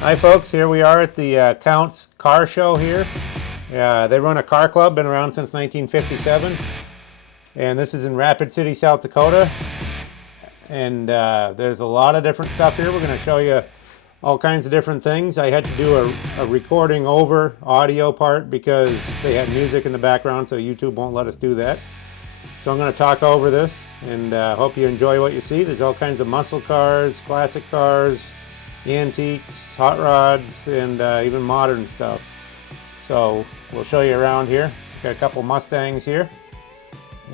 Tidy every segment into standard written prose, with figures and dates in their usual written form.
Hi folks, here we are at the Count's Car Show here. They run a car club, been around since 1957. And this is in Rapid City, South Dakota. And there's a lot of different stuff here. We're going to show you all kinds of different things. I had to do a recording over audio part because they had music in the background, so YouTube won't let us do that. So I'm going to talk over this and hope you enjoy what you see. There's all kinds of muscle cars, classic cars, antiques, hot rods, and even modern stuff. So we'll show you around here. Got a couple Mustangs here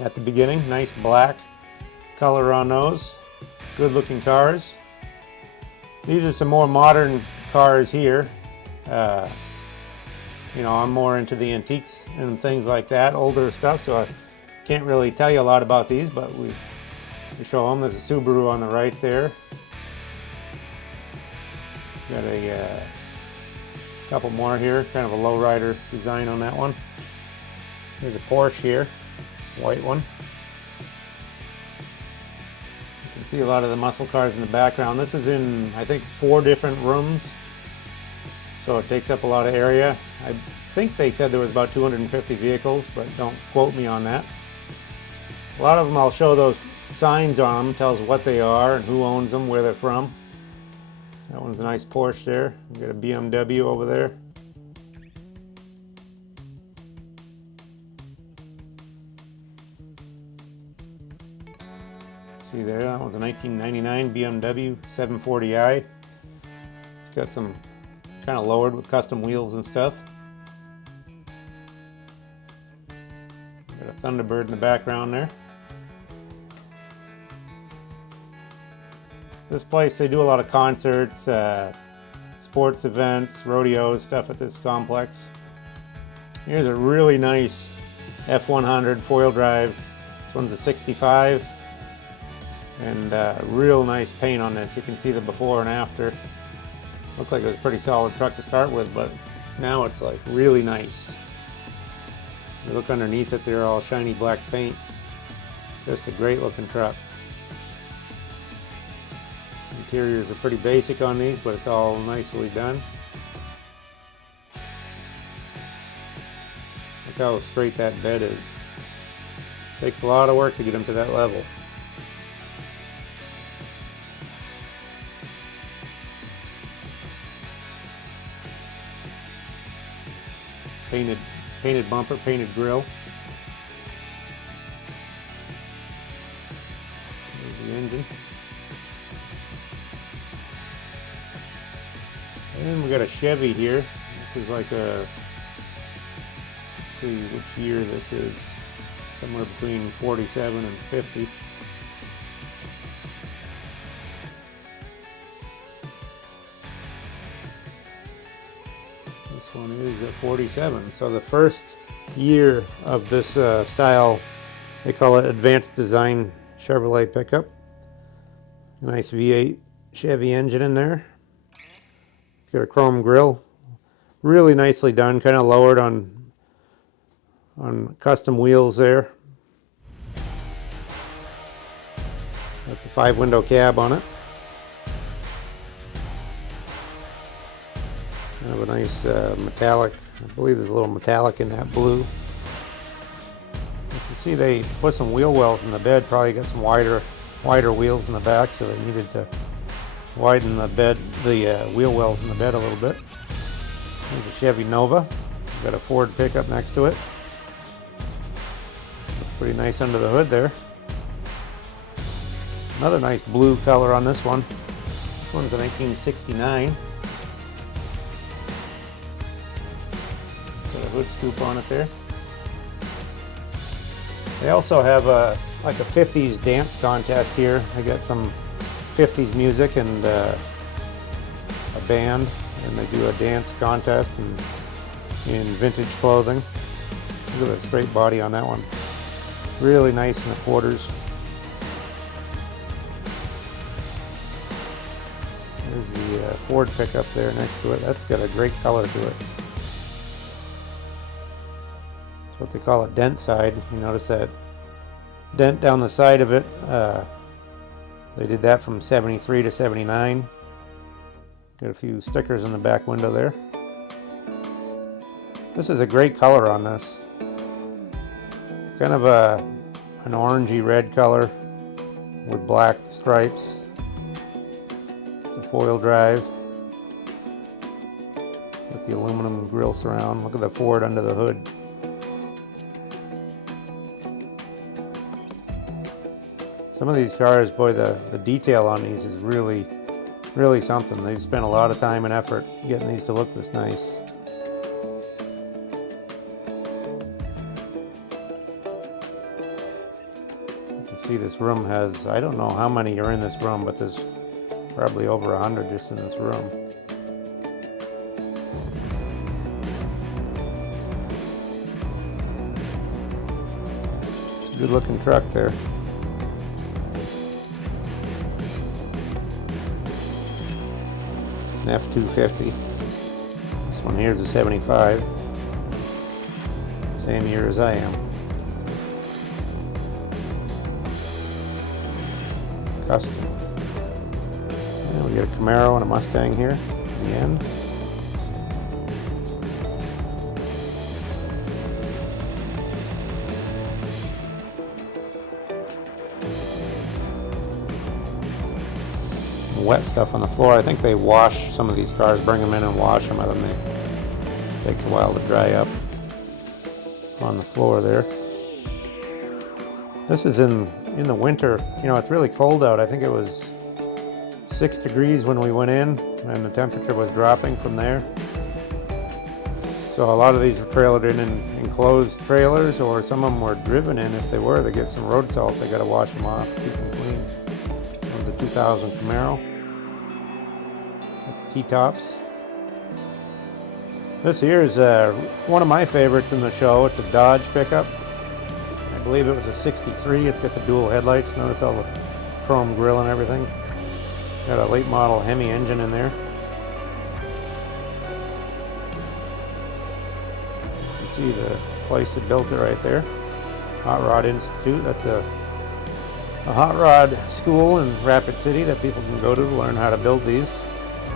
at the beginning. Nice black color on those. Good looking cars. These are some more modern cars here. You know, I'm more into the antiques and things like that, older stuff, so I can't really tell you a lot about these, but we show them. There's a Subaru on the right there. Got a couple more here, kind of a lowrider design on that one. There's a Porsche here, white one. You can see a lot of the muscle cars in the background. This is in, I think, 4 different rooms, so it takes up a lot of area. I think they said there was about 250 vehicles, but don't quote me on that. A lot of them I'll show those signs on them, tells what they are and who owns them, where they're from. That one's a nice Porsche there. We got a BMW over there. See there, that one's a 1999 BMW 740i. It's got some kind of lowered with custom wheels and stuff. Got a Thunderbird in the background there. This place, they do a lot of concerts, sports events, rodeos, stuff at this complex. Here's a really nice F100 four-wheel drive. This one's a 65, and real nice paint on this. You can see the before and after. Looked like it was a pretty solid truck to start with, but now it's like really nice. You look underneath it, they're all shiny black paint. Just a great looking truck. Interiors are pretty basic on these, but it's all nicely done. Look how straight that bed is. Takes a lot of work to get them to that level. Painted bumper, painted grille. There's the engine. And then we got a Chevy here. This is like a, let's see which year this is. Somewhere between 47 and 50. This one is at 47. So the first year of this style, they call it Advanced Design Chevrolet pickup. Nice V8 Chevy engine in there. Got a chrome grille, really nicely done, kind of lowered on custom wheels there. Got the 5-window cab on it. Kind of a nice metallic. I believe there's a little metallic in that blue. You can see they put some wheel wells in the bed. Probably got some wider wheels in the back, so they needed to widen the bed, the wheel wells in the bed a little bit. There's a Chevy Nova. Got a Ford pickup next to it. Looks pretty nice under the hood there. Another nice blue color on this one. This one's a 1969. Got a hood scoop on it there. They also have like a 50s dance contest here. They got some 50s music and a band, and they do a dance contest in vintage clothing. Look at that straight body on that one. Really nice in the quarters. There's the Ford pickup there next to it. That's got a great color to it. That's what they call a dent side. You notice that dent down the side of it. They did that from 73 to 79. Got a few stickers in the back window there. This is a great color on this. It's kind of an orangey red color with black stripes. It's a four-wheel drive with the aluminum grille surround. Look at the Ford under the hood. Some of these cars, boy, the detail on these is really something. They've spent a lot of time and effort getting these to look this nice. You can see this room has, I don't know how many are in this room, but there's probably over 100 just in this room. Good looking truck there. An F-250. This one here is a 75. Same year as I am. Custom. And we got a Camaro and a Mustang here at the end. Wet stuff on the floor. I think they wash some of these cars, bring them in and wash them, and then it takes a while to dry up on the floor there. This is in the winter. You know, it's really cold out. I think it was 6 degrees when we went in, and the temperature was dropping from there. So a lot of these were trailered in enclosed trailers, or some of them were driven in. If they were, they get some road salt. They got to wash them off, keep them clean. This one's a 2000 Camaro. T-tops. This here is one of my favorites in the show. It's a Dodge pickup. I believe it was a 63. It's got the dual headlights. Notice all the chrome grille and everything. Got a late model Hemi engine in there. You can see the place that built it right there. Hot Rod Institute. That's a hot rod school in Rapid City that people can go to learn how to build these.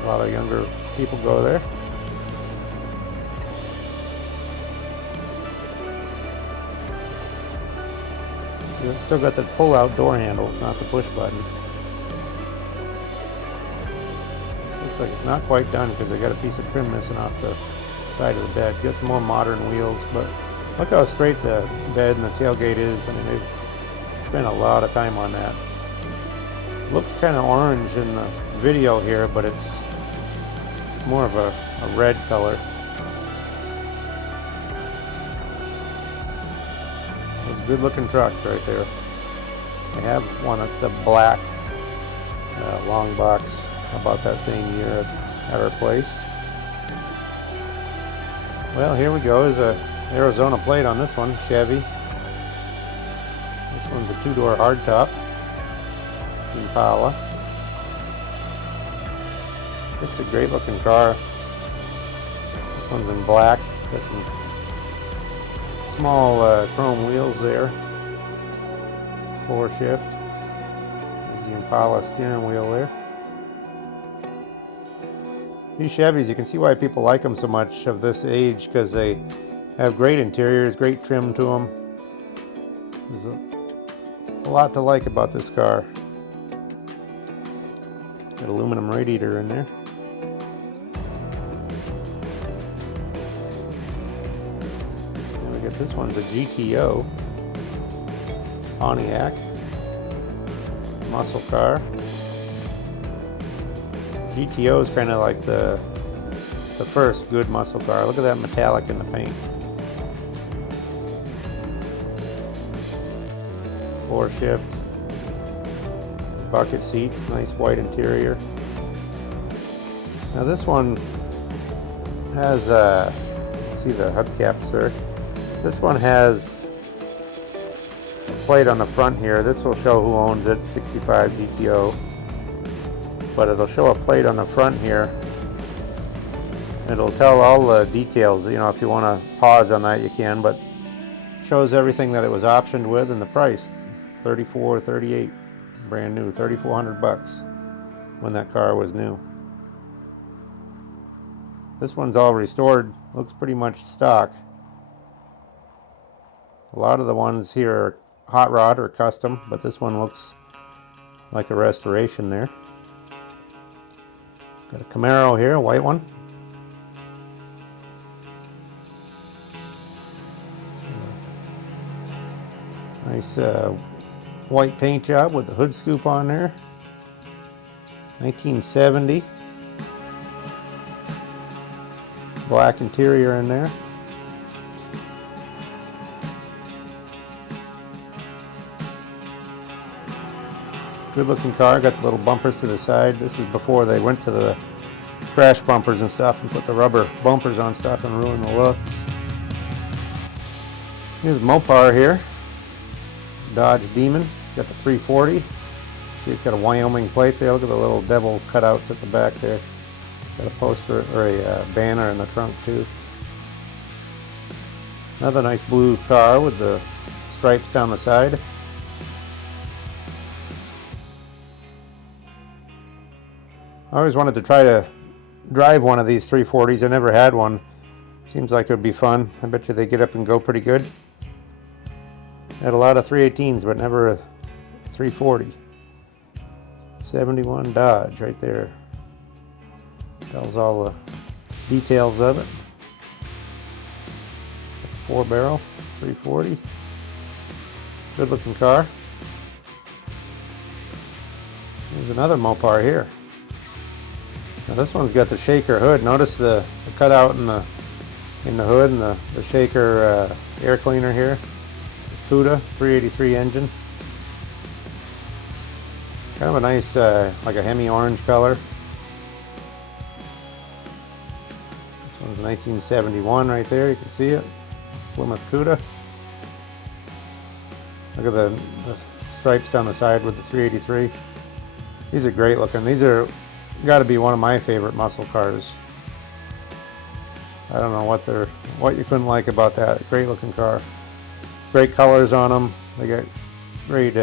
A lot of younger people go there. It's still got the pull-out door handles, not the push button. Looks like it's not quite done because they got a piece of trim missing off the side of the bed. Got some more modern wheels, but look how straight the bed and the tailgate is. I mean, they've spent a lot of time on that. Looks kind of orange in the video here, but it's more of a red color. Those good looking trucks right there. I have one that's a black long box about that same year at our place. Well, here we go. There's a Arizona plate on this one, Chevy. This one's a two-door hardtop Impala. Just a great looking car. This one's in black. Got some small chrome wheels there. Floor shift. There's the Impala steering wheel there. These Chevys, you can see why people like them so much of this age, because they have great interiors, great trim to them. There's a lot to like about this car. Got aluminum radiator in there. This one's a GTO Pontiac muscle car. GTO is kind of like the first good muscle car. Look at that metallic in the paint. Floor shift, bucket seats, nice white interior. Now this one has see the hubcaps there. This one has a plate on the front here. This will show who owns it, 65 GTO. But it'll show a plate on the front here. It'll tell all the details. You know, if you want to pause on that, you can, but shows everything that it was optioned with and the price. $34,38, brand new, $3,400 when that car was new. This one's all restored. Looks pretty much stock. A lot of the ones here are hot rod or custom, but this one looks like a restoration there. Got a Camaro here, a white one. Nice white paint job with the hood scoop on there. 1970. Black interior in there. Good looking car. Got the little bumpers to the side. This is before they went to the crash bumpers and stuff and put the rubber bumpers on stuff and ruin the looks. Here's Mopar here. Dodge Demon. Got the 340. See, it's got a Wyoming plate there. Look at the little devil cutouts at the back there. Got a poster or a banner in the trunk too. Another nice blue car with the stripes down the side. I always wanted to try to drive one of these 340s. I never had one. Seems like it would be fun. I bet you they get up and go pretty good. Had a lot of 318s, but never a 340. 71 Dodge right there. Tells all the details of it. 4-barrel, 340. Good looking car. There's another Mopar here. Now this one's got the shaker hood. Notice the cutout in the hood and the shaker air cleaner here. Dakota 383 engine. Kind of a nice like a Hemi orange color. This one's 1971 right there. You can see it. Plymouth Cuda. Look at the stripes down the side with the 383. These are great looking. These are got to be one of my favorite muscle cars. I don't know what you couldn't like about that. Great looking car. Great colors on them. They got great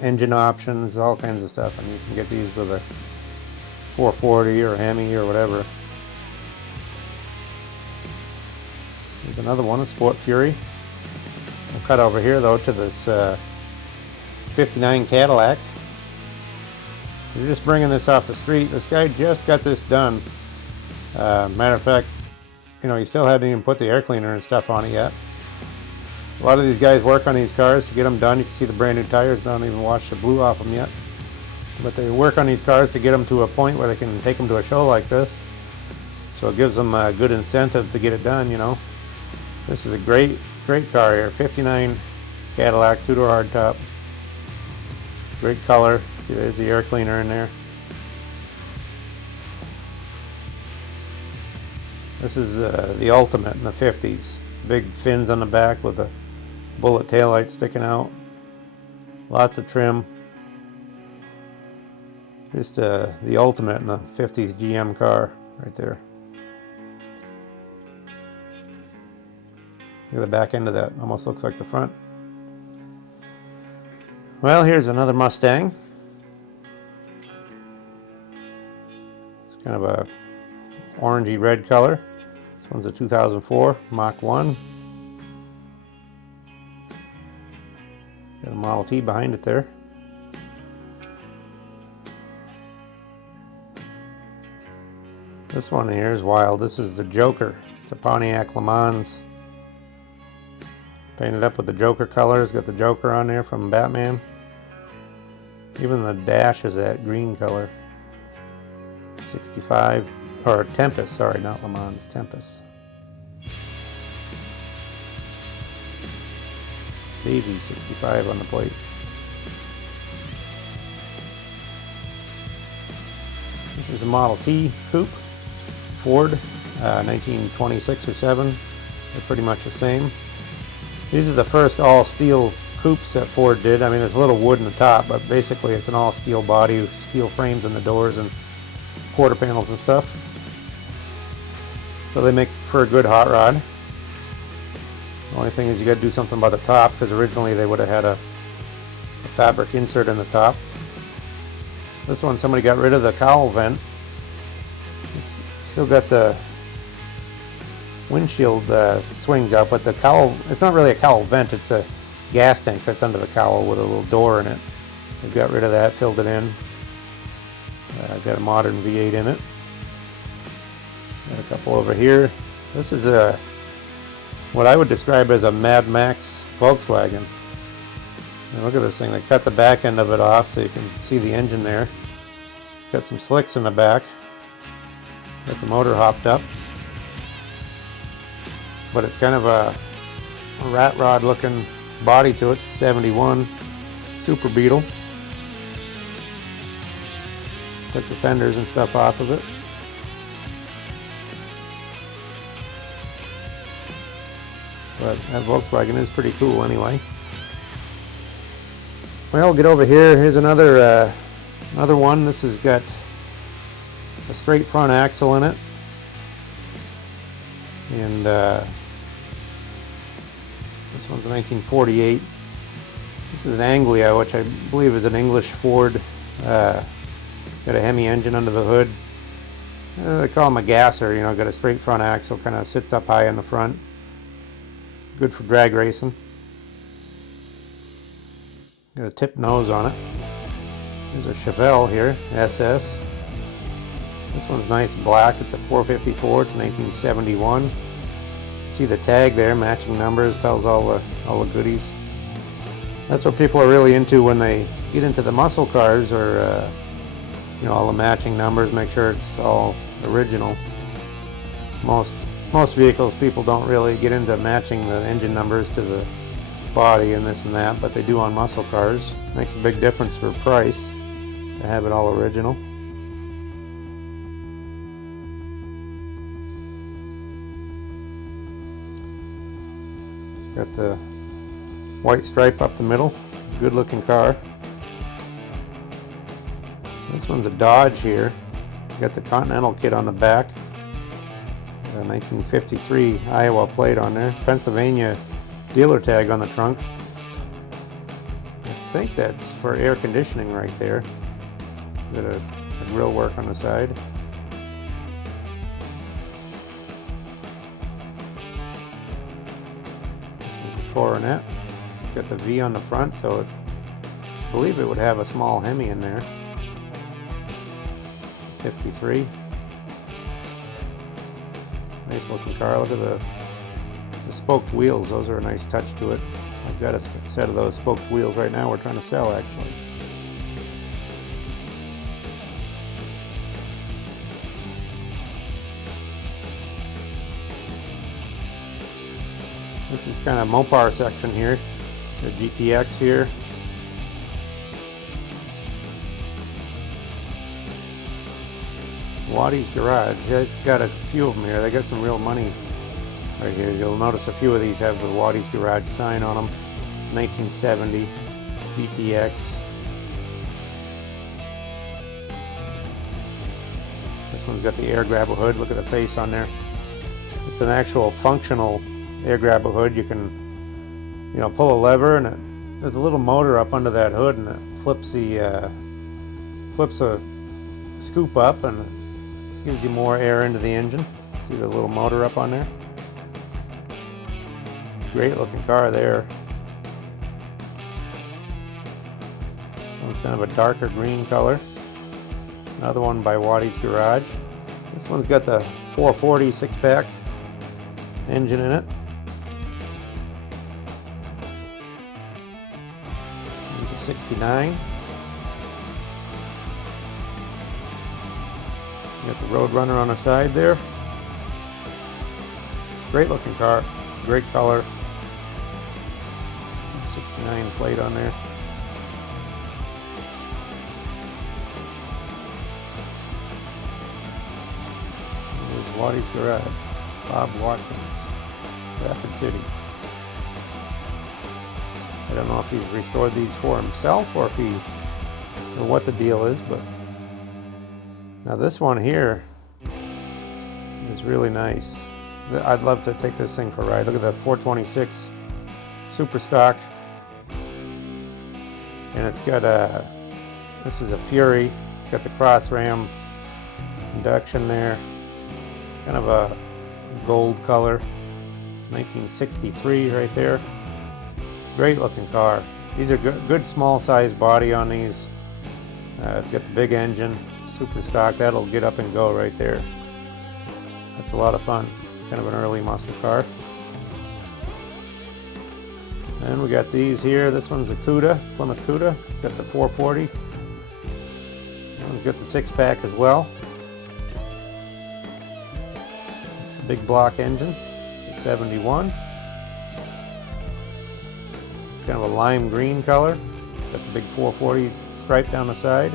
engine options, all kinds of stuff, and you can get these with a 440 or a Hemi or whatever. There's another one, a Sport Fury. We'll cut over here though to this 59 Cadillac. You're just bringing this off the street. This guy just got this done. Matter of fact, you know, he still hadn't even put the air cleaner and stuff on it yet. A lot of these guys work on these cars to get them done. You can see the brand new tires, don't even wash the blue off them yet. But they work on these cars to get them to a point where they can take them to a show like this. So it gives them a good incentive to get it done, you know. This is a great car here. 59 Cadillac, two-door hardtop. Great color. See, there's the air cleaner in there. This is the ultimate in the 50s. Big fins on the back with the bullet taillights sticking out. Lots of trim. Just the ultimate in a 50s GM car right there. Look at the back end of that. Almost looks like the front. Well, here's another Mustang. It's kind of a orangey red color. This one's a 2004 Mach 1. Got a Model T behind it there. This one here is wild. This is the Joker. It's a Pontiac Le Mans. Painted up with the Joker colors. Got the Joker on there from Batman. Even the dash is that green color. 65, or Tempest, sorry, not Le Mans, Tempest. Baby 65 on the plate. This is a Model T coupe, Ford, 1926 or 7. They're pretty much the same. These are the first all steel coupes that Ford did. I mean, there's a little wood in the top, but basically it's an all steel body, steel frames in the doors and quarter panels and stuff. So they make for a good hot rod. The only thing is you got to do something about the top, because originally they would have had a fabric insert in the top. This one, somebody got rid of the cowl vent. It's still got the windshield swings out, but the cowl, it's not really a cowl vent, it's a gas tank that's under the cowl with a little door in it. We've got rid of that, filled it in. Got a modern V8 in it. Got a couple over here. This is what I would describe as a Mad Max Volkswagen. And look at this thing, they cut the back end of it off so you can see the engine there. Got some slicks in the back. Got the motor hopped up. But it's kind of a rat rod looking body to it. It's a 71 Super Beetle. Took the fenders and stuff off of it. But that Volkswagen is pretty cool anyway. Well, we'll get over here. Here's another one. This has got a straight front axle in it. And this one's a 1948. This is an Anglia, which I believe is an English Ford. Got a Hemi engine under the hood. They call them a gasser, you know, got a straight front axle, kind of sits up high in the front. Good for drag racing. Got a tip nose on it. There's a Chevelle here, SS. This one's nice black. It's a 454. It's 1971. See the tag there, matching numbers, tells all the goodies. That's what people are really into when they get into the muscle cars, or you know, all the matching numbers. Make sure it's all original. Most vehicles, people don't really get into matching the engine numbers to the body and this and that, but they do on muscle cars. Makes a big difference for price to have it all original. It's got the white stripe up the middle. Good looking car. This one's a Dodge here. Got the Continental kit on the back. 1953 Iowa plate on there. Pennsylvania dealer tag on the trunk. I think that's for air conditioning right there. Got a grill work on the side. This is the Coronet. It's got the V on the front, so I believe it would have a small Hemi in there. 53. Nice looking car. Look at the spoked wheels. Those are a nice touch to it. I've got a set of those spoked wheels right now we're trying to sell, actually. This is kind of Mopar section here. The GTX here. Waddy's Garage. They've got a few of them here. They got some real money right here. You'll notice a few of these have the Waddy's Garage sign on them. 1970 GTX. This one's got the air grabber hood. Look at the face on there. It's an actual functional air grabber hood. You can, you know, pull a lever, and there's a little motor up under that hood, and it flips a scoop up, and it gives you more air into the engine. See the little motor up on there? Great looking car there. This one's kind of a darker green color. Another one by Waddy's Garage. This one's got the 440 six-pack engine in it. It's a 69. You got the Roadrunner on the side there. Great looking car, great color. 69 plate on there. There's Waddy's Garage, Bob Watkins, Rapid City. I don't know if he's restored these for himself or what the deal is, but now this one here is really nice. I'd love to take this thing for a ride. Look at that 426 Super Stock. And it's got this is a Fury. It's got the cross ram induction there. Kind of a gold color. 1963 right there. Great looking car. These are good small size body on these. It's got the big engine, super stock. That'll get up and go right there. That's a lot of fun. Kind of an early muscle car. And we got these here. This one's a Cuda, Plymouth Cuda. It's got the 440. This one's got the 6-pack as well. It's a big block engine. It's a 71. Kind of a lime green color. Got the big 440 stripe down the side.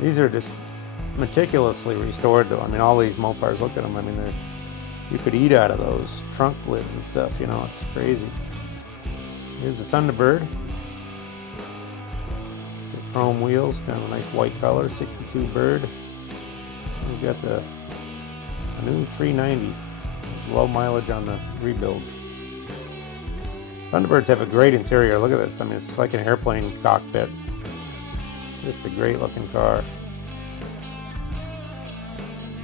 These are just meticulously restored though. I mean, all these Mopars, look at them. I mean, you could eat out of those trunk lids and stuff, you know, it's crazy. Here's the Thunderbird. The chrome wheels, kind of a nice white color, 62 bird. So we've got the new 390, low mileage on the rebuild. Thunderbirds have a great interior. Look at this. I mean, it's like an airplane cockpit. Just a great looking car.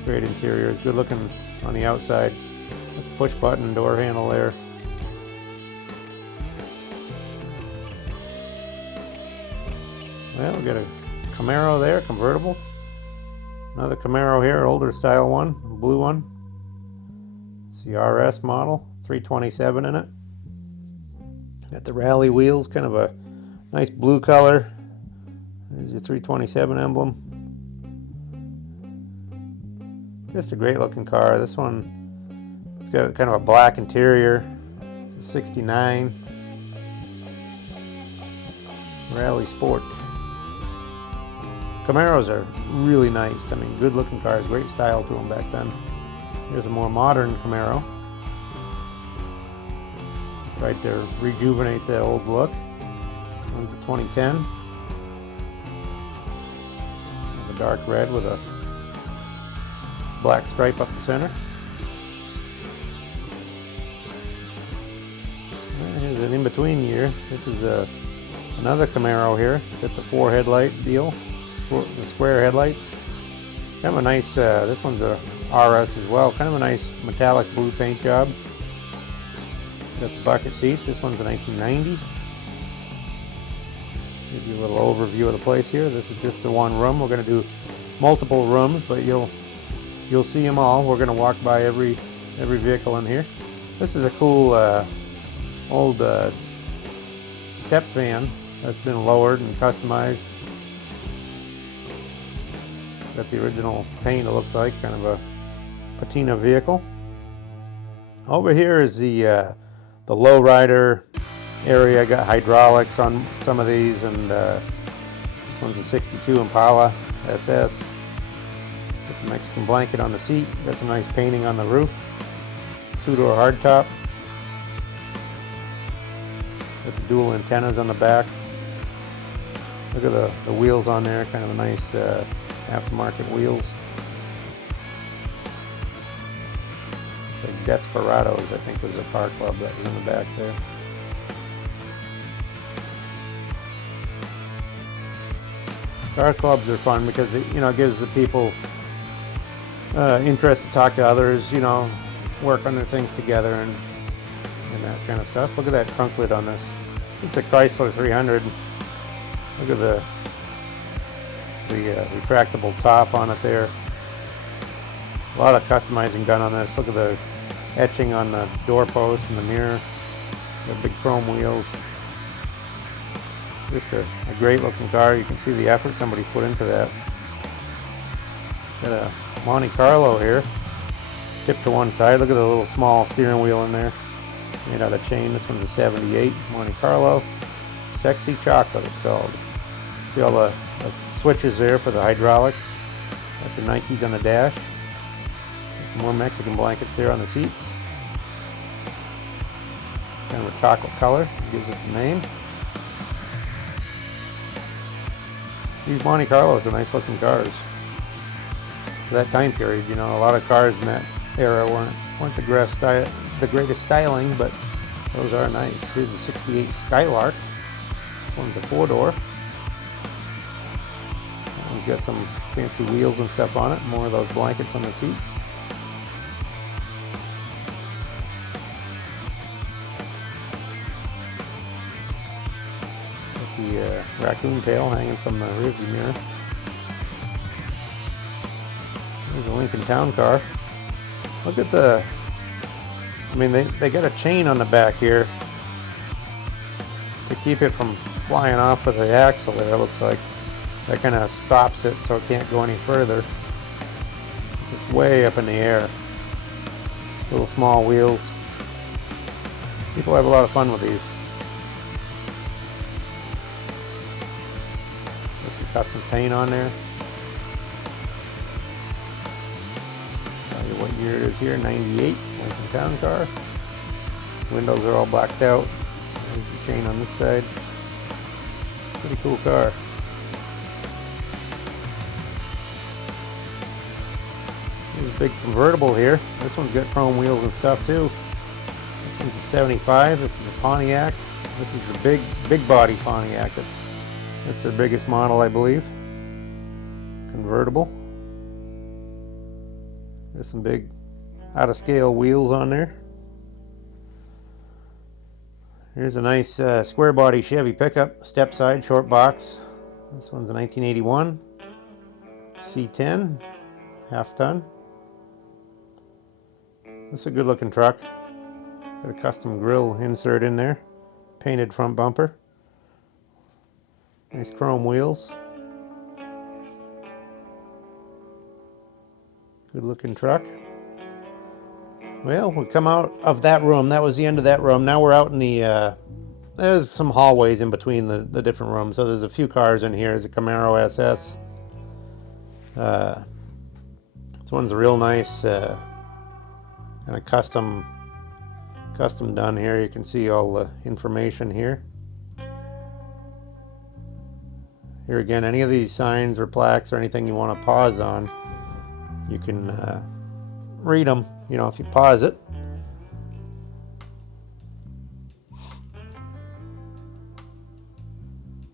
Great interior. It's good looking on the outside. With the push button door handle there. Well, we got a Camaro there, convertible. Another Camaro here, older style one, blue one. It's the RS model, 327 in it. Got the rally wheels, kind of a nice blue color. There's your 327 emblem. Just a great looking car. This one, it's got kind of a black interior. It's a 69 Rally Sport. Camaros are really nice. I mean, good looking cars, great style to them back then. Here's a more modern Camaro. Tried to rejuvenate that old look. This one's a 2010. A dark red with a black stripe up the center. And here's an in-between year. This is another Camaro here. Got the 4 headlight deal, the square headlights. Kind of a nice, this one's a RS as well. Kind of a nice metallic blue paint job. Got the bucket seats. This one's a 1990. Give you a little overview of the place here. This is just the one room. We're going to do multiple rooms, but you'll see them all. We're going to walk by every vehicle in here. This is a cool old step van that's been lowered and customized. Got the original paint, it looks like, kind of a patina vehicle. Over here is the lowrider area. Got hydraulics on some of these, and this one's a 62 Impala SS. Got the Mexican blanket on the seat. Got some nice painting on the roof. 2-door hardtop. Got the dual antennas on the back. Look at the wheels on there, kind of a nice aftermarket wheels. Like Desperados, I think was a car club that was in the back there. Car clubs are fun because it, it gives the people interest to talk to others, work on their things together and that kind of stuff. Look at that trunk lid on this. This is a Chrysler 300. Look at the retractable top on it there. A lot of customizing done on this. Look at the etching on the doorpost and the mirror. The big chrome wheels. Just a great looking car. You can see the effort somebody's put into that. Got a Monte Carlo here. Tipped to one side. Look at the little small steering wheel in there. Made out of chain. This one's a 78 Monte Carlo. Sexy Chocolate it's called. See all the switches there for the hydraulics. Got the Nikes on the dash. Some more Mexican blankets there on the seats. Kind of a chocolate color. Gives it the name. These Monte Carlos are nice looking cars. For that time period, a lot of cars in that era weren't the greatest styling, but those are nice. Here's a 68 Skylark. This one's a 4-door. That one's got some fancy wheels and stuff on it. More of those blankets on the seats. raccoon tail hanging from the rearview mirror. There's a Lincoln Town Car. Look at the, I mean, they got a chain on the back here to keep it from flying off of the axle there, it looks like. That kind of stops it so it can't go any further. Just way up in the air. Little small wheels. People have a lot of fun with these. There's some custom paint on there. Tell you what year it is here, 98, Lincoln Town Car. Windows are all blacked out. There's the chain on this side. Pretty cool car. There's a big convertible here. This one's got chrome wheels and stuff too. This one's a 75. This is a Pontiac. This is a big body Pontiac. That's their biggest model, I believe. Convertible. There's some big out of scale wheels on there. Here's a nice square body Chevy pickup, step side, short box. This one's a 1981 C10, half ton. This is a good looking truck. Got a custom grille insert in there. Painted front bumper. Nice chrome wheels. Good looking truck. Well, we come out of that room. That was the end of that room. Now we're out in the, there's some hallways in between the different rooms. So there's a few cars in here. There's a Camaro SS. This one's a real nice, kind of custom done here. You can see all the information here. Here again, any of these signs or plaques or anything you want to pause on, you can read them, you know, if you pause it.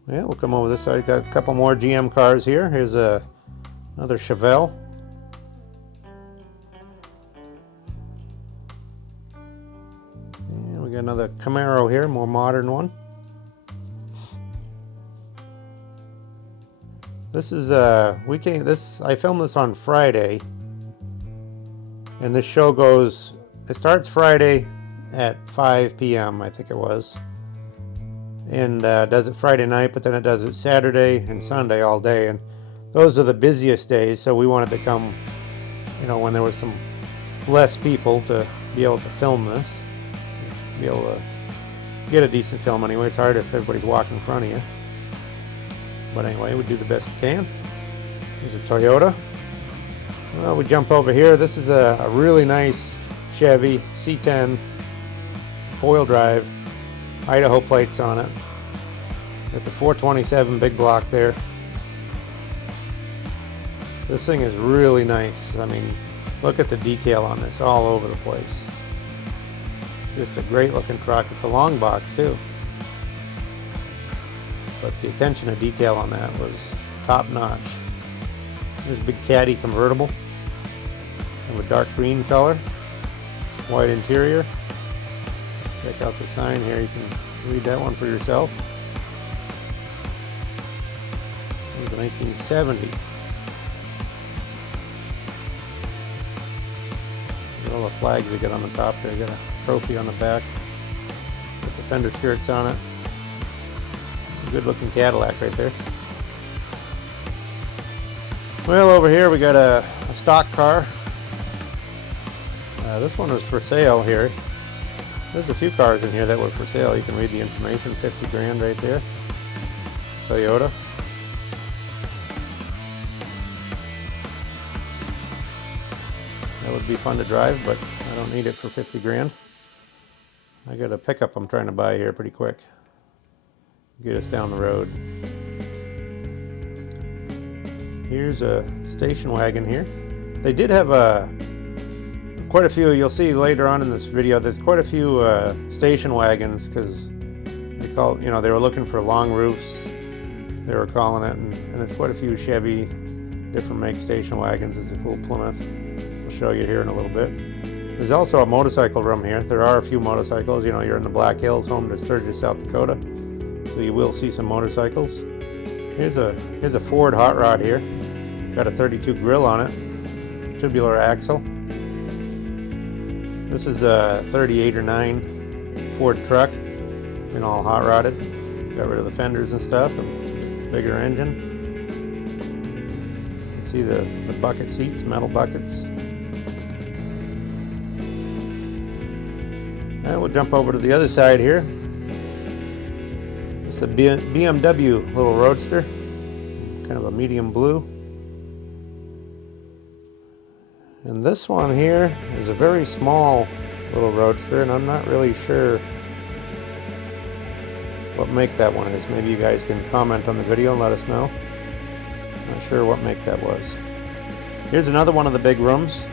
Yeah, we'll come over this side. Got a couple more GM cars here. Here's another Chevelle. And we got another Camaro here, more modern one. This is I filmed this on Friday, and this show goes, it starts Friday at 5 p.m. I think it was, and does it Friday night, but then it does it Saturday and Sunday all day, and those are the busiest days. So we wanted to come, you know, when there was some less people to be able to film this, be able to get a decent film anyway. It's hard if everybody's walking in front of you. But anyway, we do the best we can. There's a Toyota. Well, we jump over here. This is a really nice Chevy C10 four-wheel drive, Idaho plates on it. Got the 427 big block there. This thing is really nice. I mean, look at the detail on this all over the place. Just a great looking truck. It's a long box too. But the attention to detail on that was top notch. There's a big caddy convertible of a dark green color, white interior. Check out the sign here, you can read that one for yourself. It was 1970. All the flags they got on the top there. Got a trophy on the back with the fender skirts on it. Good looking Cadillac right there. Well, over here we got a stock car. This one was for sale here. There's a few cars in here that were for sale. You can read the information. 50 grand right there. Toyota. That would be fun to drive, but I don't need it for 50 grand. I got a pickup I'm trying to buy here pretty quick. Get us down the road. Here's a station wagon here. They did have quite a few. You'll see later on in this video. There's quite a few station wagons because they call, you know, they were looking for long roofs. They were calling it, and it's quite a few Chevy, different make station wagons. It's a cool Plymouth. I'll show you here in a little bit. There's also a motorcycle room here. There are a few motorcycles. You know, you're in the Black Hills, home to Sturgis, South Dakota. So you will see some motorcycles. Here's a Ford hot rod here. Got a 32 grill on it. Tubular axle. This is a 38 or 9 Ford truck. Been all hot rodded. Got rid of the fenders and stuff, and bigger engine. You can see the bucket seats, metal buckets. And we'll jump over to the other side here. It's a BMW little roadster, kind of a medium blue. And this one here is a very small little roadster, and I'm not really sure what make that one is. Maybe you guys can comment on the video and let us know. Not sure what make that was. Here's another one of the big rooms.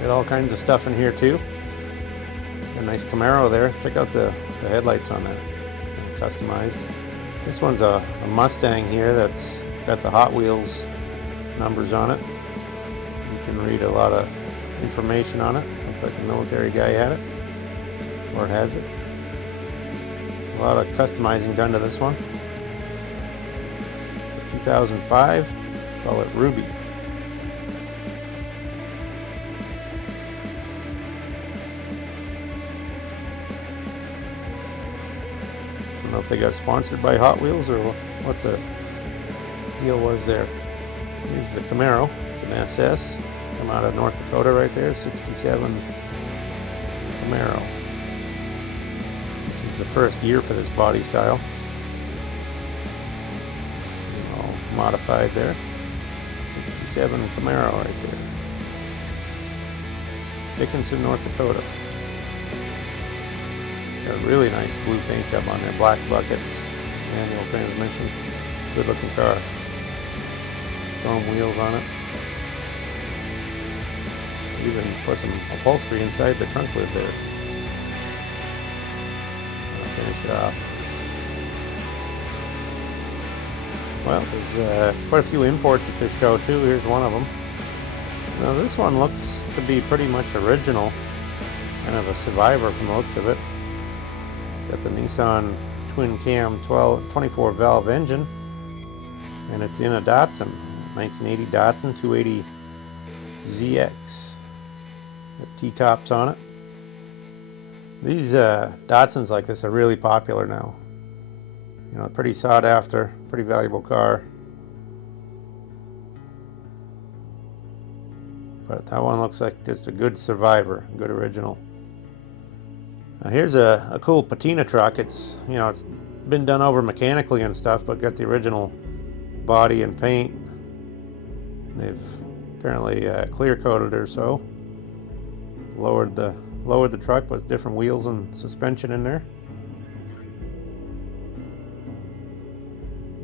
Got all kinds of stuff in here too. A nice Camaro there. Check out the headlights on that. Customized. This one's a Mustang here that's got the Hot Wheels numbers on it. You can read a lot of information on it. Looks like a military guy had it, or has it. A lot of customizing done to this one. 2005, call it Ruby. I don't know if they got sponsored by Hot Wheels or what the deal was there. Here's the Camaro. It's an SS. Come out of North Dakota right there. 67 Camaro. This is the first year for this body style. All modified there. 67 Camaro right there. Dickinson, North Dakota. Got a really nice blue paint job on there, black buckets, manual transmission, good looking car. Chrome wheels on it. Even put some upholstery inside the trunk lid there. I'll finish it off. Well, there's quite a few imports at this show too. Here's one of them. Now this one looks to be pretty much original, kind of a survivor from the looks of it. Got the Nissan twin cam 24 valve engine, and it's in a Datsun, 1980 Datsun 280 ZX. Got T-tops on it. These Datsuns like this are really popular now. You know, pretty sought after, pretty valuable car. But that one looks like just a good survivor, good original. Now here's a cool patina truck. It's, you know, it's been done over mechanically and stuff, but got the original body and paint. They've apparently clear coated or so. Lowered the truck with different wheels and suspension in there.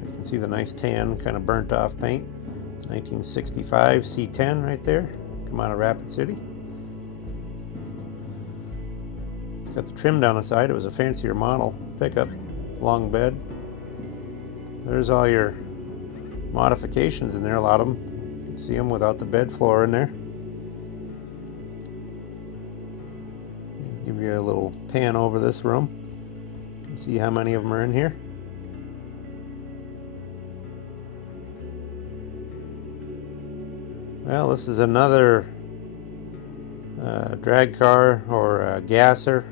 You can see the nice tan, kind of burnt off paint. It's 1965 C10 right there. Come out of Rapid City. Got the trim down the side. It was a fancier model. Pickup, long bed. There's all your modifications in there, a lot of them. You can see them without the bed floor in there. Give you a little pan over this room. You can see how many of them are in here. Well, this is another drag car or gasser.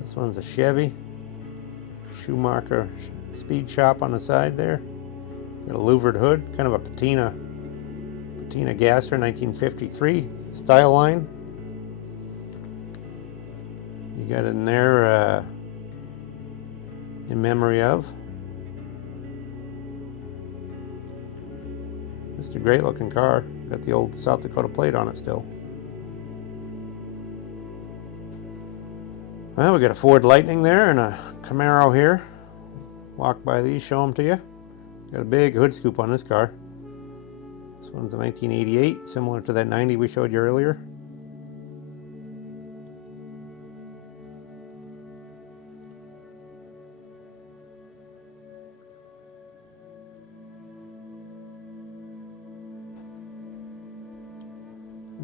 This one's a Chevy. Schumacher speed shop on the side there. Got a louvered hood, kind of a patina gasser, 1953 style line. You got in there in memory of. Just a great looking car. Got the old South Dakota plate on it still. Well, we got a Ford Lightning there and a Camaro here. Walk by these, show them to you. Got a big hood scoop on this car. This one's a 1988, similar to that 90 we showed you earlier.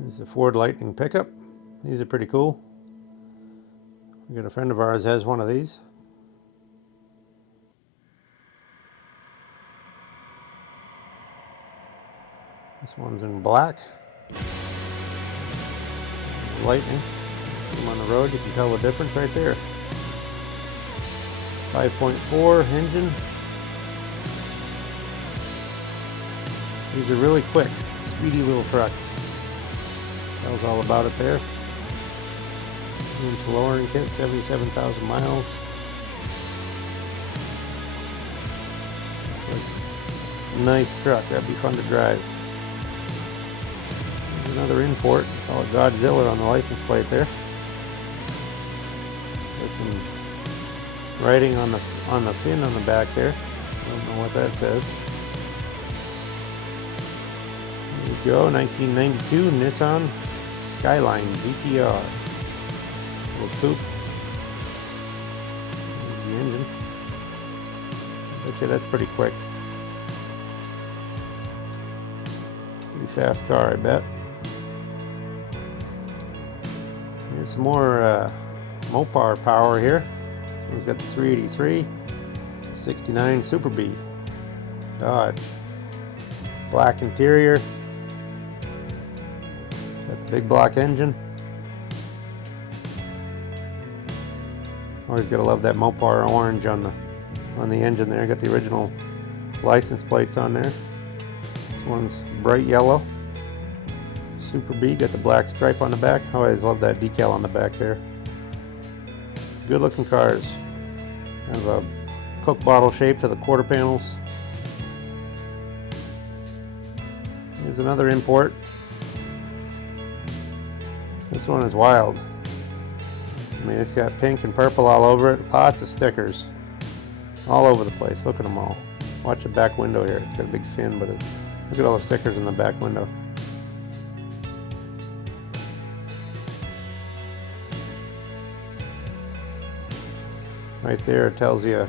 This is a Ford Lightning pickup. These are pretty cool. We got a friend of ours has one of these. This one's in black. Lightning. I'm on the road, you can tell the difference right there. 5.4 engine. These are really quick, speedy little trucks. Tells all about it there. Inch lowering kit, 77,000 miles. Nice truck, that'd be fun to drive. There's another import, call it Godzilla on the license plate there. There's some writing on the fin on the back there. I don't know what that says. There we go, 1992 Nissan Skyline GTR. Little coupe. There's the engine. Actually, that's pretty quick. Pretty fast car, I bet. Here's some more Mopar power here. This one's got the 383, 69 Super B, Dodge. Black interior. Got the big block engine. Always gotta love that Mopar orange on the engine there. Got the original license plates on there. This one's bright yellow. Super B, got the black stripe on the back. I always love that decal on the back there. Good looking cars. Kind of a Coke bottle shape to the quarter panels. Here's another import. This one is wild. I mean, it's got pink and purple all over it. Lots of stickers all over the place. Look at them all. Watch the back window here. It's got a big fin, but look at all the stickers in the back window. Right there it tells you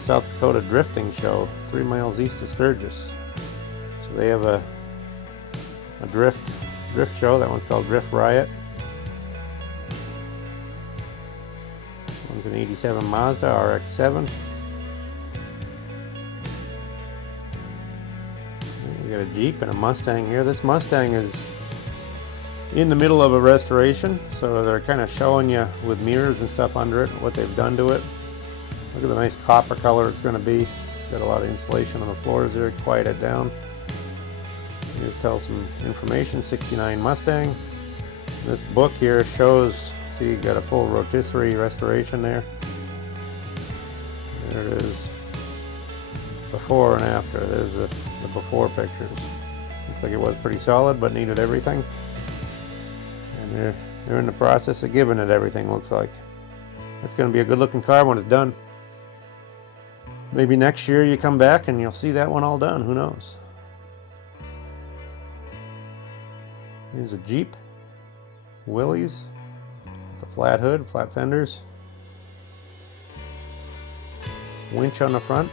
South Dakota Drifting Show, 3 miles east of Sturgis. So they have a drift show. That one's called Drift Riot. This one's an 87 Mazda RX-7. We got a Jeep and a Mustang here. This Mustang is in the middle of a restoration, so they're kind of showing you with mirrors and stuff under it what they've done to it. Look at the nice copper color it's going to be. Got a lot of insulation on the floors there, quiet it down. Here it tells some information. 69 Mustang. This book here shows, see, you got a full rotisserie restoration there. There it is, before and after. There's the before pictures. Looks like it was pretty solid, but needed everything. And they're in the process of giving it everything, looks like. It's going to be a good looking car when it's done. Maybe next year you come back and you'll see that one all done, who knows. Here's a Jeep Willys, the flat hood, flat fenders, winch on the front.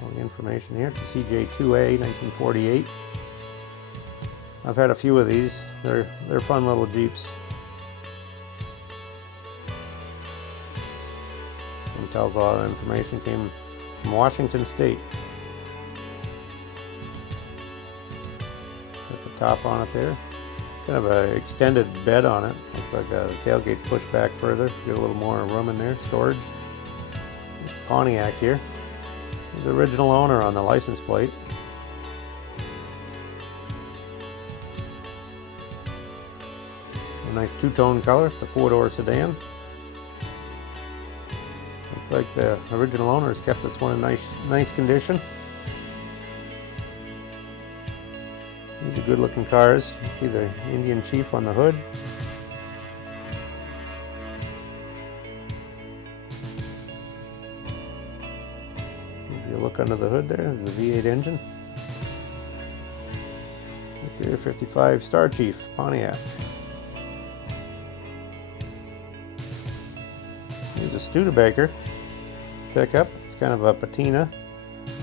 All the information here. It's a CJ2A 1948. I've had a few of these. They're fun little Jeeps. This one tells a lot of information. Came from Washington State. Got the top on it there. Kind of an extended bed on it. Looks like the tailgate's pushed back further. Get a little more room in there, storage. There's Pontiac here. There's the original owner on the license plate. A nice two-tone color. It's a four-door sedan. Looks like the original owners kept this one in nice condition. These are good-looking cars. You see the Indian Chief on the hood. If you look under the hood there, there's a V8 engine. Right there, 55 Star Chief Pontiac. Here's a Studebaker pickup. It's kind of a patina.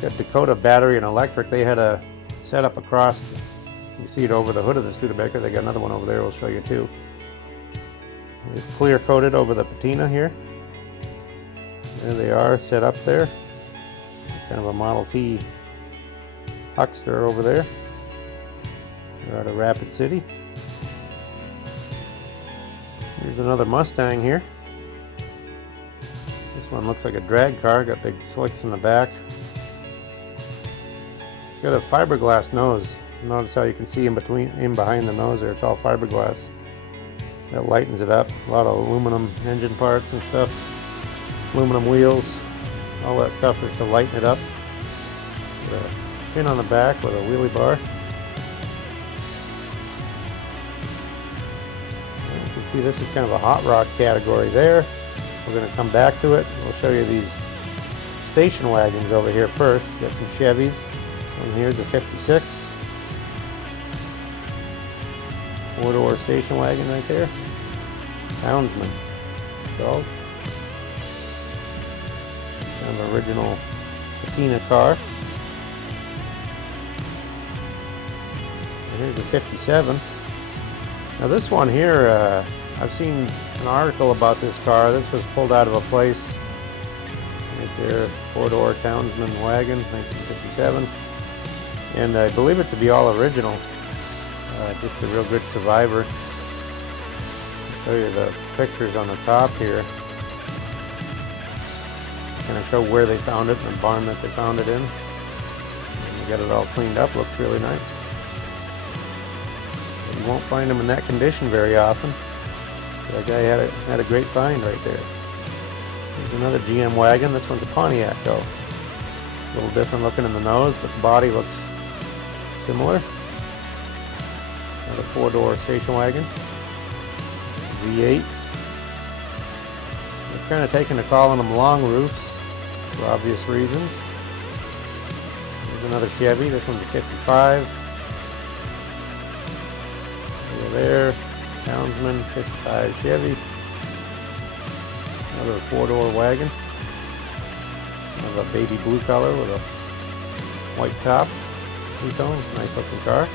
Got Dakota battery and electric. They had a setup across. You see it over the hood of the Studebaker. They got another one over there. We'll show you too. It's clear coated over the patina here. There they are, set up there. kind of a Model T huckster over there. They're out of Rapid City. Here's another Mustang here. This one looks like a drag car, got big slicks in the back. It's got a fiberglass nose. Notice how you can see in behind the nose there, it's all fiberglass. That lightens it up. A lot of aluminum engine parts and stuff. Aluminum wheels. All that stuff is to lighten it up. Got a fin on the back with a wheelie bar. And you can see this is kind of a hot rod category there. We're going to come back to it. We'll show you these station wagons over here first. Got some Chevys. One here's a 56. Four-door station wagon right there. Houndsman. So, kind of original patina car. And here's a 57. Now this one here, I've seen an article about this car. This was pulled out of a place right there. Four-door Townsman wagon, 1957. And I believe it to be all original. Just a real good survivor. I'll show you the pictures on the top here. Kind of show where they found it, the barn that they found it in. And got it all cleaned up, looks really nice. You won't find them in that condition very often. That guy had a great find right there. There's another GM wagon. This one's a Pontiac though. A little different looking in the nose, but the body looks similar. Another four-door station wagon. V8. They're kind of taking to calling them long roofs for obvious reasons. There's another Chevy. This one's a 55. Over there, Houndsman, 55 Chevy. Another four-door wagon. Kind of a baby blue color with a white top. Two-tone, nice looking car.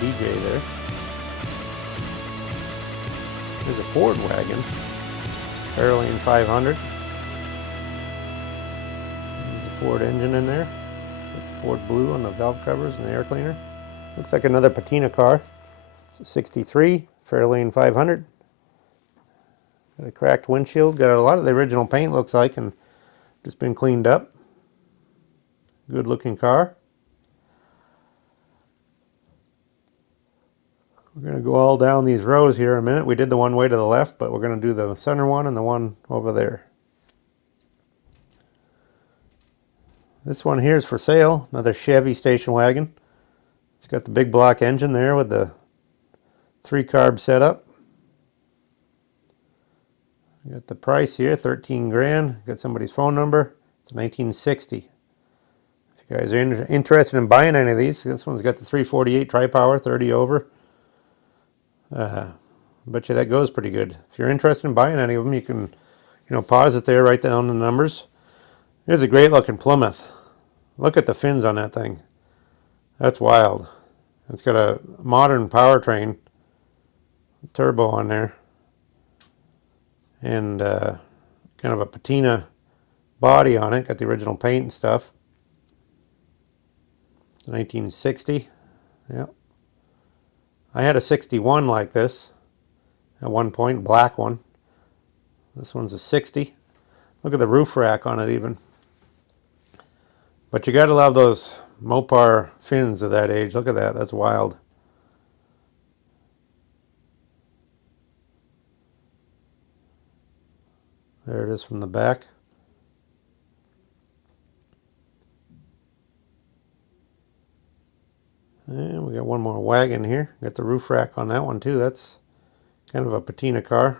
DJ there. There's a Ford wagon, Fairlane 500. There's a Ford engine in there with the Ford blue on the valve covers and the air cleaner. Looks like another patina car. It's a 63 Fairlane 500. Got a cracked windshield. Got a lot of the original paint, looks like, and just been cleaned up. Good looking car. We're going to go all down these rows here in a minute. We did the one way to the left, but we're going to do the center one and the one over there. This one here is for sale. Another Chevy station wagon. It's got the big block engine there with the 3-carb setup. Got the price here, 13 grand. Got somebody's phone number. It's 1960. If you guys are interested in buying any of these, this one's got the 348 tri-power, 30 over. Bet you that goes pretty good. If you're interested in buying any of them, you can, pause it there, write down the numbers. Here's a great looking Plymouth. Look at the fins on that thing. That's wild. It's got a modern powertrain, turbo on there, and kind of a patina body on it. Got the original paint and stuff. 1960. Yep. I had a 61 like this at one point, black one. This one's a 60. Look at the roof rack on it even. But you gotta love those Mopar fins of that age. Look at that, that's wild. There it is from the back. And we got one more wagon here. Got the roof rack on that one too. That's kind of a patina car.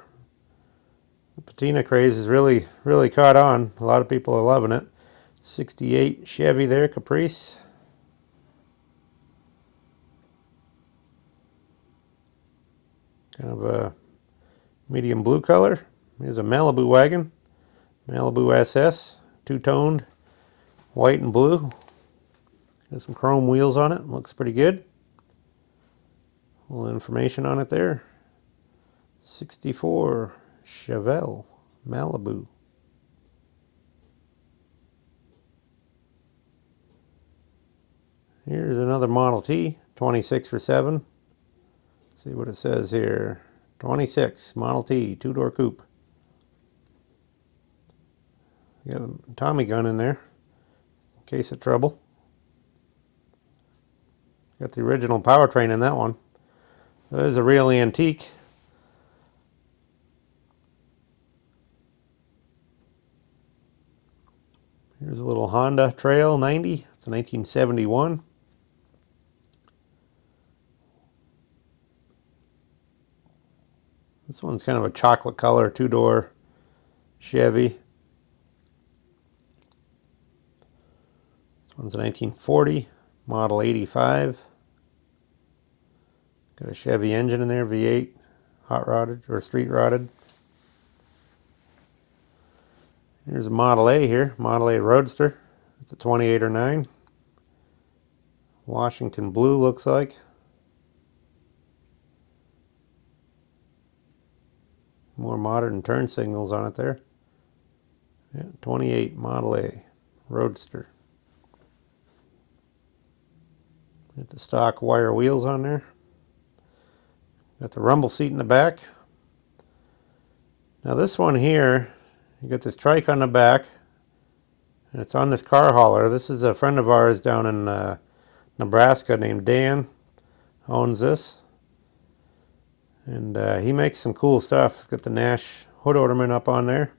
The patina craze is really caught on. A lot of people are loving it. 68 Chevy there, Caprice. Kind of a medium blue color. Here's a Malibu wagon. Malibu SS, two-toned, white and blue. Got some chrome wheels on it. Looks pretty good. A little information on it there. '64 Chevelle Malibu. Here's another Model T, 26 for 7. See what it says here. 26 Model T, two-door coupe. You got a Tommy gun in there, in case of trouble. Got the original powertrain in that one. That is a real antique. Here's a little Honda Trail 90. It's a 1971. This one's kind of a chocolate color, two-door Chevy. This one's a 1940, model 85. Got a Chevy engine in there, V8, hot rodded or street rodded. Here's a Model A here, Model A Roadster. It's a 28 or 9. Washington blue looks like. More modern turn signals on it there. Yeah, 28 Model A Roadster. Got the stock wire wheels on there. Got the rumble seat in the back. Now this one here, you got this trike on the back, and it's on this car hauler. This is a friend of ours down in Nebraska named Dan, owns this. And he makes some cool stuff. He's got the Nash hood ornament up on there.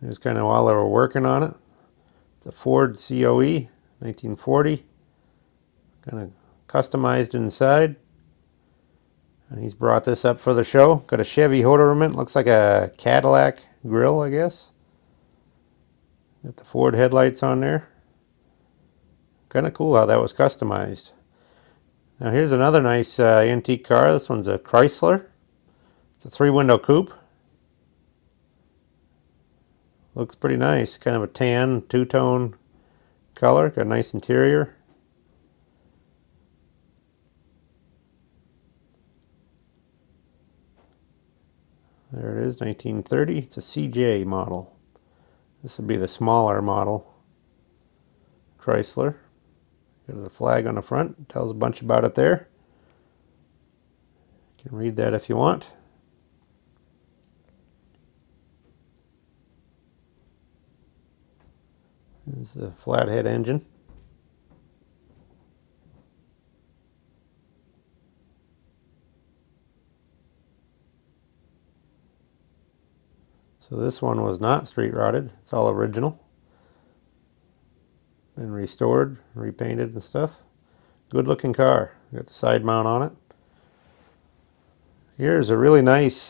Here's kind of while they were working on it. It's a Ford COE, 1940. Kind of customized inside. And he's brought this up for the show. Got a Chevy hood ornament. Looks like a Cadillac grill, I guess. Got the Ford headlights on there. Kind of cool how that was customized. Now here's another nice antique car. This one's a Chrysler. It's a 3-window coupe. Looks pretty nice. Kind of a tan, two-tone color. Got a nice interior. There it is, 1930. It's a CJ model. This would be the smaller model Chrysler. Got the flag on the front. Tells a bunch about it there. You can read that if you want. This is a flathead engine. So this one was not street rodded. It's all original. Been restored, repainted and stuff. Good looking car. Got the side mount on it. Here's a really nice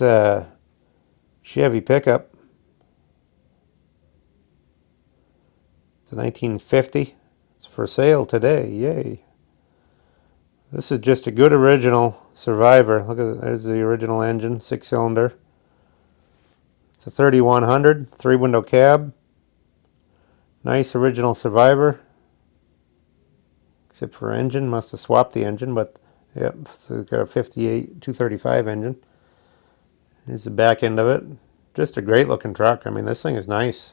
Chevy pickup. It's a 1950. It's for sale today. Yay. This is just a good original Survivor. Look at that. There's the original engine, 6-cylinder. It's a 3100, 3-window cab. Nice original Survivor. Except for engine, must have swapped the engine, but yep, so it's got a 58 235 engine. Here's the back end of it. Just a great looking truck. I mean, this thing is nice.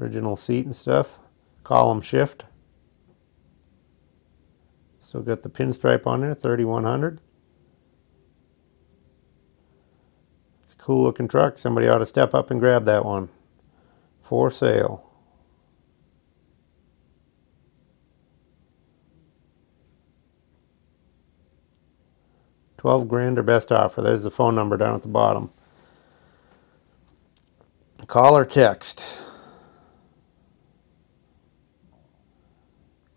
Original seat and stuff. Column shift. Still got the pinstripe on there, 3100. It's a cool looking truck. Somebody ought to step up and grab that one. For sale. $12 grand or best offer. There's the phone number down at the bottom. Call or text.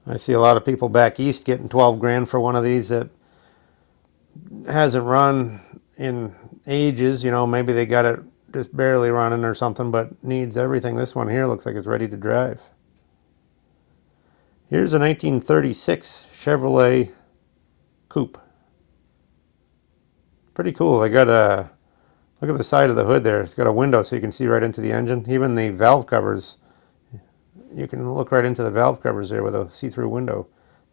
I see a lot of people back east getting 12 grand for one of these that hasn't run in ages. You know, maybe they got it just barely running or something, but needs everything. This one here looks like it's ready to drive. Here's a 1936 Chevrolet Coupe. Pretty cool. They got a, look at the side of the hood there. It's got a window so you can see right into the engine. Even the valve covers, you can look right into the valve covers there with a see-through window.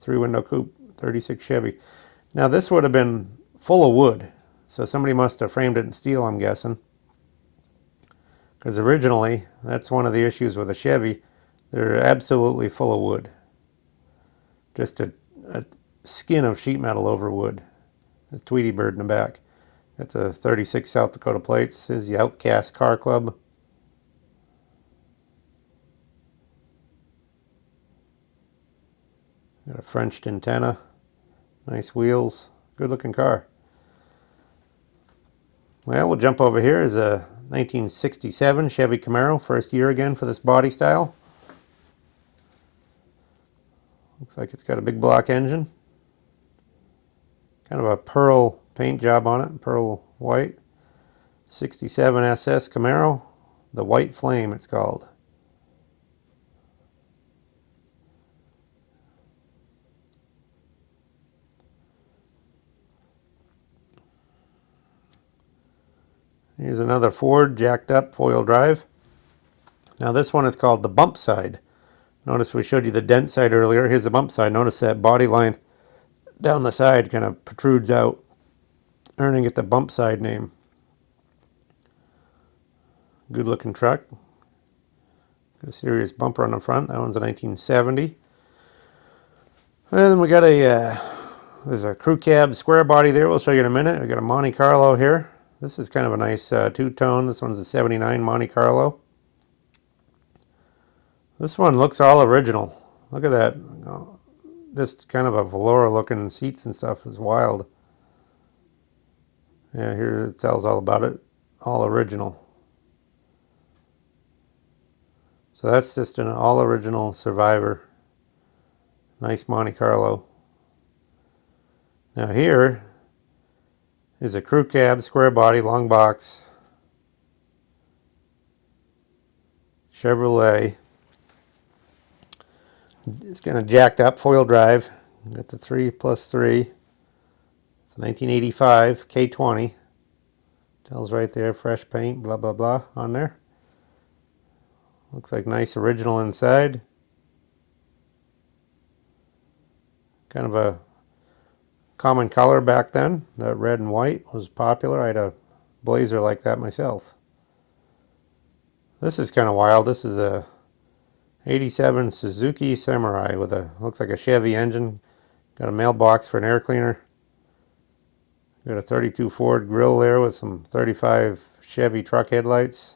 3-window coupe, 36 Chevy. Now this would have been full of wood, so somebody must have framed it in steel, I'm guessing. Because originally, that's one of the issues with a Chevy, they're absolutely full of wood. Just a skin of sheet metal over wood. A Tweety bird in the back. Got the 36 South Dakota plates. This is the Outcast Car Club. Got a Frenched antenna. Nice wheels. Good looking car. Well, we'll jump over here. Is a 1967 Chevy Camaro. First year again for this body style. Looks like it's got a big block engine. Kind of a pearl paint job on it. Pearl white. 67 SS Camaro. The White Flame it's called. Here's another Ford jacked up four-wheel drive. Now this one is called the bump side. Notice we showed you the dent side earlier. Here's the bump side. Notice that body line down the side kind of protrudes out, earning it the bump side name. Good looking truck. Got a serious bumper on the front. That one's a 1970. And then we got there's a crew cab square body there. We'll show you in a minute. We got a Monte Carlo here. This is kind of a nice two-tone. This one's a 79 Monte Carlo. This one looks all original. Look at that. Just kind of a velour looking seats and stuff is wild. Yeah, here it tells all about it. All original. So that's just an all original Survivor. Nice Monte Carlo. Now here is a crew cab, square body, long box. Chevrolet. It's kind of jacked up, four-wheel drive. Got the 3+3. It's a 1985 K20. Tells right there, fresh paint, blah, blah, blah on there. Looks like nice original inside. Kind of a common color back then. That red and white was popular. I had a blazer like that myself. This is kind of wild. This is a 87 Suzuki Samurai with a, looks like a Chevy engine. Got a mailbox for an air cleaner. Got a 32 Ford grill there with some 35 Chevy truck headlights.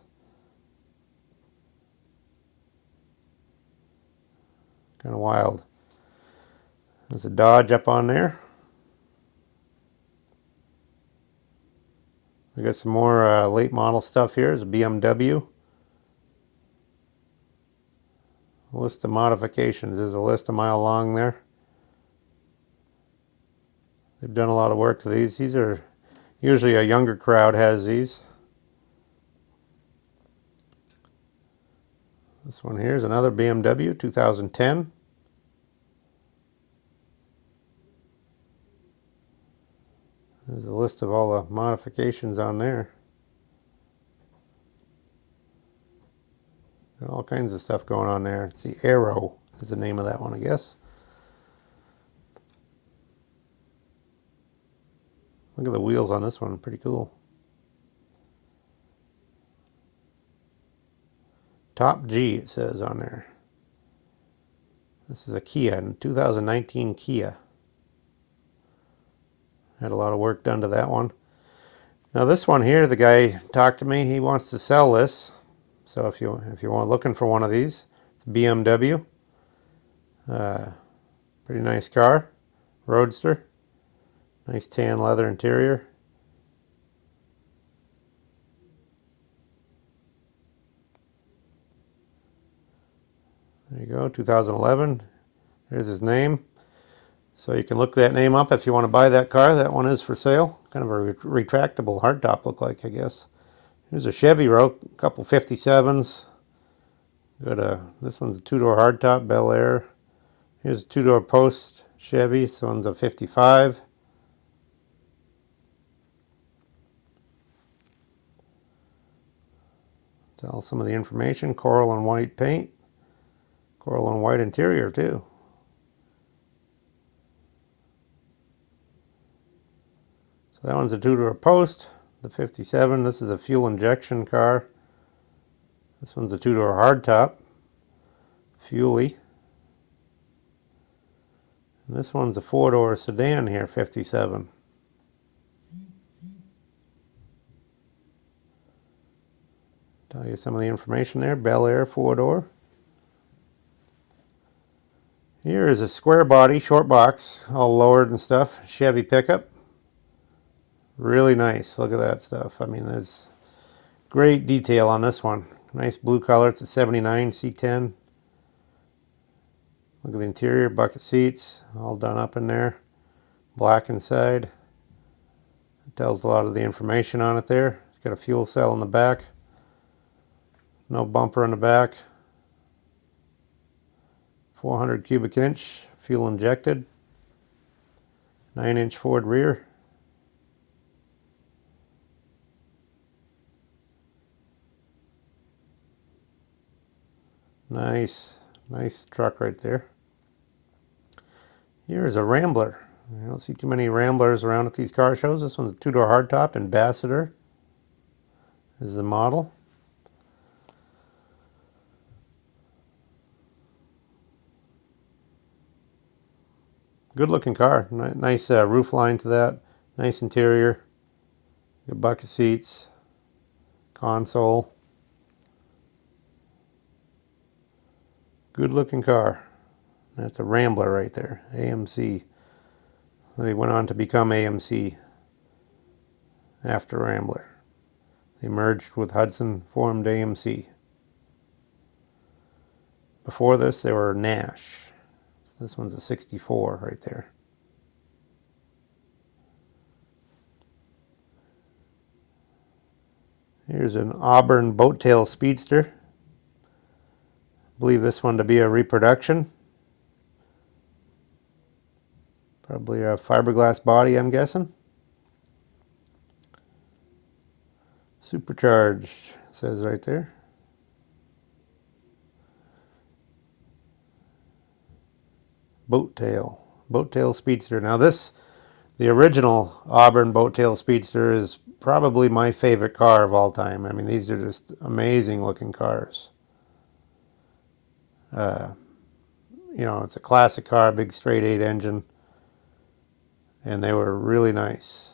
Kind of wild. There's a Dodge up on there. We got some more late model stuff here. There's a BMW. A list of modifications. There's a list a mile long there. They've done a lot of work to these. These are usually a younger crowd has these. This one here is another BMW 2010. There's a list of all the modifications on there. Got all kinds of stuff going on there. It's the Arrow is the name of that one, I guess. Look at the wheels on this one, pretty cool. Top G it says on there. This is a Kia, 2019 Kia. Had a lot of work done to that one. Now this one here, the guy talked to me. He wants to sell this. So if you want looking for one of these, it's BMW. Pretty nice car, roadster. Nice tan leather interior. There you go, 2011. There's his name. So you can look that name up if you want to buy that car. That one is for sale. Kind of a retractable hardtop look like, I guess. Here's a Chevy Rogue, a couple 57s. This one's a two-door hardtop, Bel Air. Here's a two-door post Chevy. This one's a 55. Tell some of the information. Coral and white paint. Coral and white interior too. That one's a two-door post, the 57. This is a fuel injection car. This one's a two-door hardtop, fuely. And this one's a four-door sedan here, 57. Tell you some of the information there. Bel Air four-door. Here is a square body, short box, all lowered and stuff. Chevy pickup. Really nice. Look at that stuff. I mean, there's great detail on this one. Nice blue color. It's a 79 C10. Look at the interior, bucket seats, all done up in there. Black inside. It tells a lot of the information on it there. It's got a fuel cell in the back. No bumper in the back. 400 cubic inch, fuel injected. 9-inch Ford rear. Nice truck right there. Here's a Rambler. I don't see too many Ramblers around at these car shows. This one's a two-door hardtop, Ambassador. This is the model. Good looking car. Nice roof line to that. Nice interior. Good bucket seats. Console. Good looking car. That's a Rambler right there. AMC. They went on to become AMC after Rambler. They merged with Hudson, formed AMC. Before this, they were Nash. This one's a 64 right there. Here's an Auburn boat tail speedster. I believe this one to be a reproduction. Probably a fiberglass body, I'm guessing. Supercharged, says right there. Boat tail speedster. Now this, the original Auburn boat tail speedster, is probably my favorite car of all time. I mean, these are just amazing looking cars. You know, it's a classic car, big straight 8 engine, and they were really nice.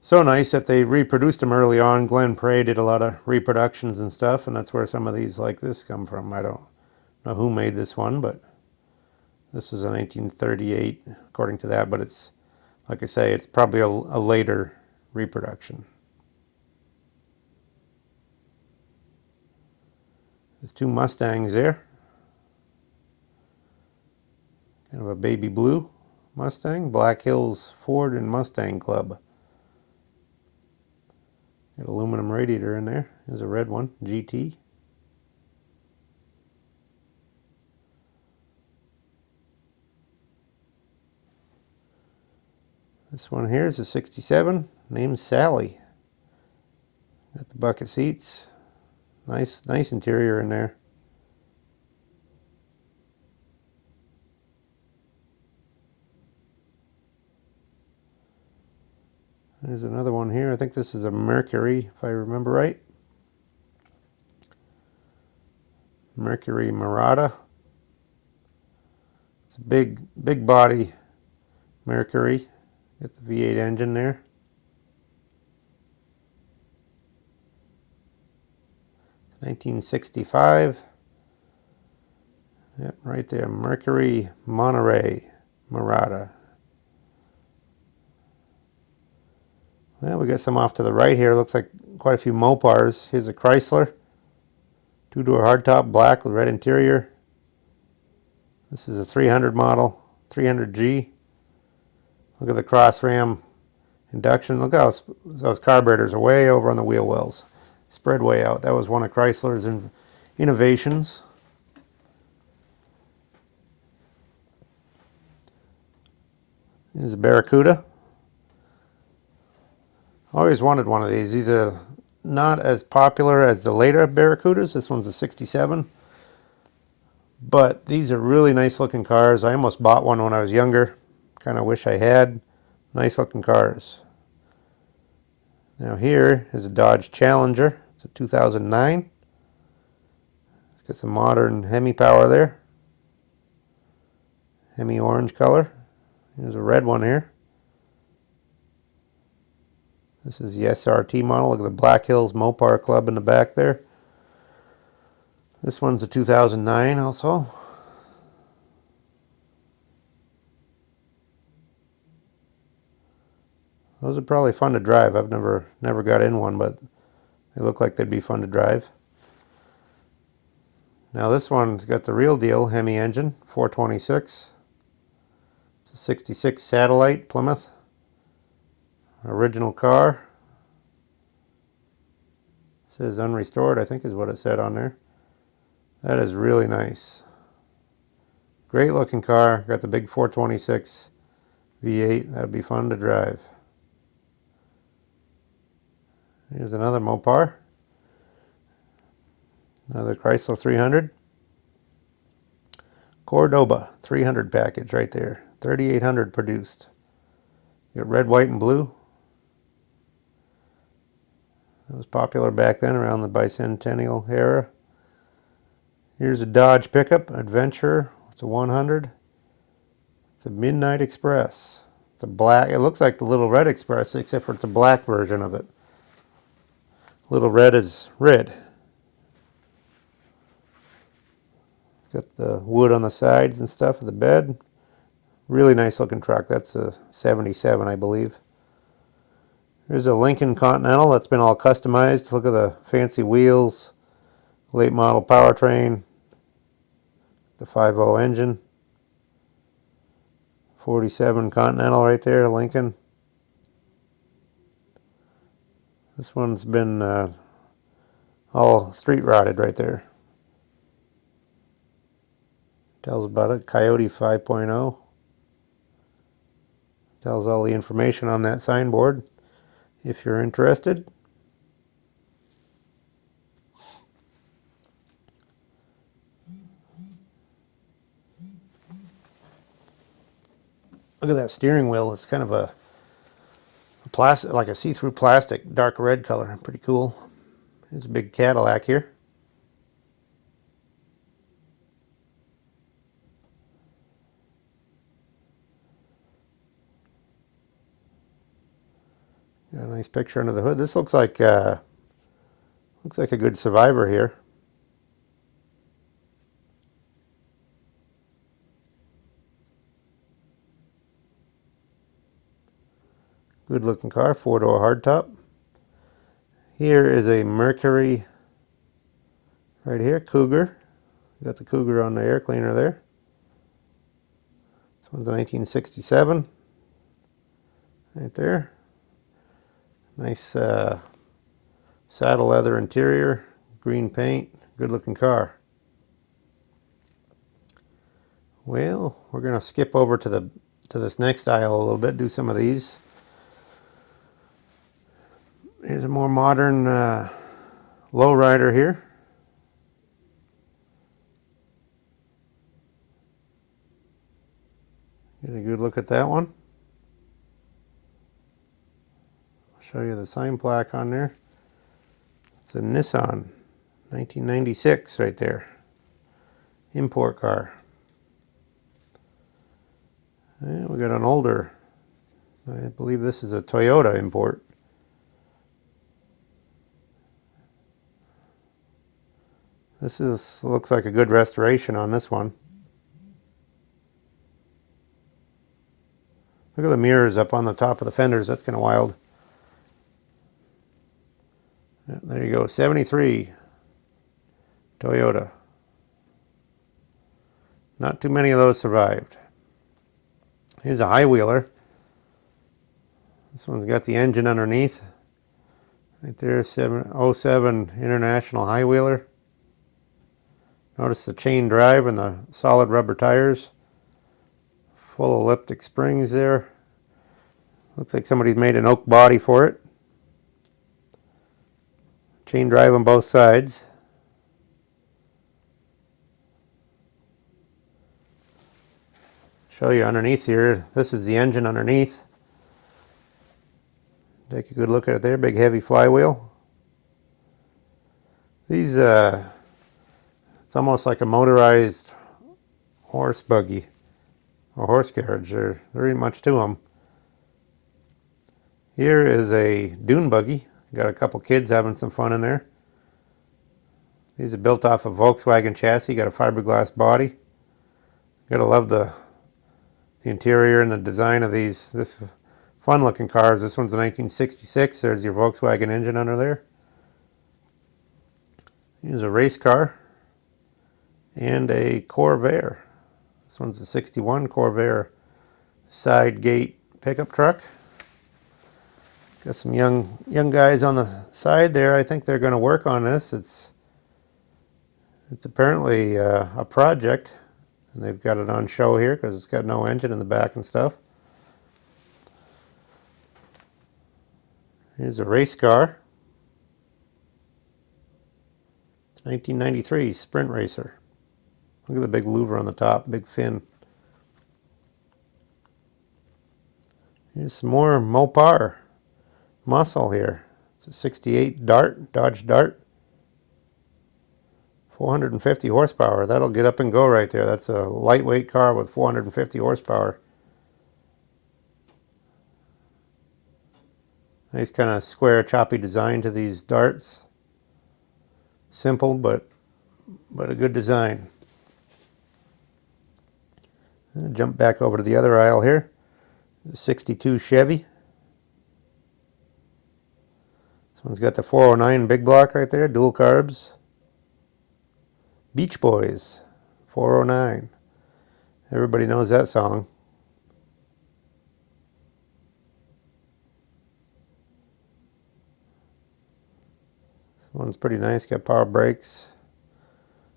So nice that they reproduced them early on. Glenn Prey did a lot of reproductions and stuff, and that's where some of these like this come from. I don't know who made this one, but this is a 1938 according to that, but it's, like I say, it's probably a later reproduction. There's two Mustangs there. Kind of a baby blue Mustang. Black Hills Ford and Mustang Club. Got aluminum radiator in there. There's a red one, GT. This one here is a 67, named Sally. Got the bucket seats. Nice interior in there. There's another one here. I think this is a Mercury, if I remember right. Mercury Murata. It's a big body Mercury. Got the V8 engine there. It's 1965. Yep, right there. Mercury Monterey Murata. Well, we got some off to the right here. Looks like quite a few Mopars. Here's a Chrysler. Two-door hardtop, black with red interior. This is a 300 model, 300G. Look at the cross ram induction. Look how those carburetors are way over on the wheel wells. Spread way out. That was one of Chrysler's innovations. Here's a Barracuda. Always wanted one of these. These are not as popular as the later Barracudas. This one's a 67. But these are really nice looking cars. I almost bought one when I was younger. Kind of wish I had. Nice looking cars. Now here is a Dodge Challenger. It's a 2009. It's got some modern Hemi power there. Hemi orange color. There's a red one here. This is the SRT model. Look at the Black Hills Mopar Club in the back there. This one's a 2009 also. Those are probably fun to drive. I've never got in one, but they look like they'd be fun to drive. Now this one's got the real deal Hemi engine, 426. It's a 66 Satellite Plymouth. Original car. It says unrestored, I think is what it said on there. That is really nice. Great looking car. Got the big 426 V8. That would be fun to drive. Here's another Mopar. Another Chrysler 300. Cordoba 300 package right there. 3,800 produced. You got red, white, and blue. That was popular back then around the bicentennial era. Here's a Dodge pickup, Adventure. It's a 100. It's a Midnight Express. It's a black. It looks like the Little Red Express, except for it's a black version of it. Little Red is red. It's got the wood on the sides and stuff of the bed. Really nice looking truck. That's a 77, I believe. Here's a Lincoln Continental that's been all customized. Look at the fancy wheels, late model powertrain, the 5.0 engine. 47 Continental right there, Lincoln. This one's been all street rotted right there. Tells about it. Coyote 5.0. Tells all the information on that signboard if you're interested. Look at that steering wheel. It's kind of a plastic, like a see-through plastic, dark red color. Pretty cool. There's a big Cadillac here. Got a nice picture under the hood. This looks like a good Survivor here. Good looking car, 4-door hardtop. Here is a Mercury right here, Cougar. Got the Cougar on the air cleaner there. This one's a 1967. Right there. Nice saddle leather interior, green paint, good looking car. Well, we're going to skip over to this next aisle a little bit, do some of these. Here's a more modern lowrider here. Get a good look at that one. I'll show you the sign plaque on there. It's a Nissan 1996 right there. Import car. And we got an older, I believe this is a Toyota import. Looks like a good restoration on this one. Look at the mirrors up on the top of the fenders. That's kind of wild. Yeah, there you go, 73 Toyota. Not too many of those survived. Here's a high wheeler. This one's got the engine underneath. Right there, 707 International high wheeler. Notice the chain drive and the solid rubber tires. Full elliptic springs there. Looks like somebody's made an oak body for it. Chain drive on both sides. Show you underneath here. This is the engine underneath. Take a good look at it there. Big heavy flywheel. These, it's almost like a motorized horse buggy or horse carriage. There ain't much to them. Here is a dune buggy. Got a couple kids having some fun in there. These are built off a Volkswagen chassis. Got a fiberglass body. Gotta love the interior and the design of these. This fun looking cars. This one's a 1966. There's your Volkswagen engine under there. Here's a race car and a Corvair. This one's a 61 Corvair side gate pickup truck. Got some young guys on the side there. I think they're going to work on this. It's apparently a project, and they've got it on show here because it's got no engine in the back and stuff. Here's a race car. 1993 Sprint Racer. Look at the big louver on the top, big fin. Here's some more Mopar muscle here. It's a 68 Dart, Dodge Dart. 450 horsepower. That'll get up and go right there. That's a lightweight car with 450 horsepower. Nice kind of square, choppy design to these darts. Simple, but a good design. Jump back over to the other aisle here. The 62 Chevy. This one's got the 409 big block right there, dual carbs. Beach Boys, 409. Everybody knows that song. This one's pretty nice, got power brakes.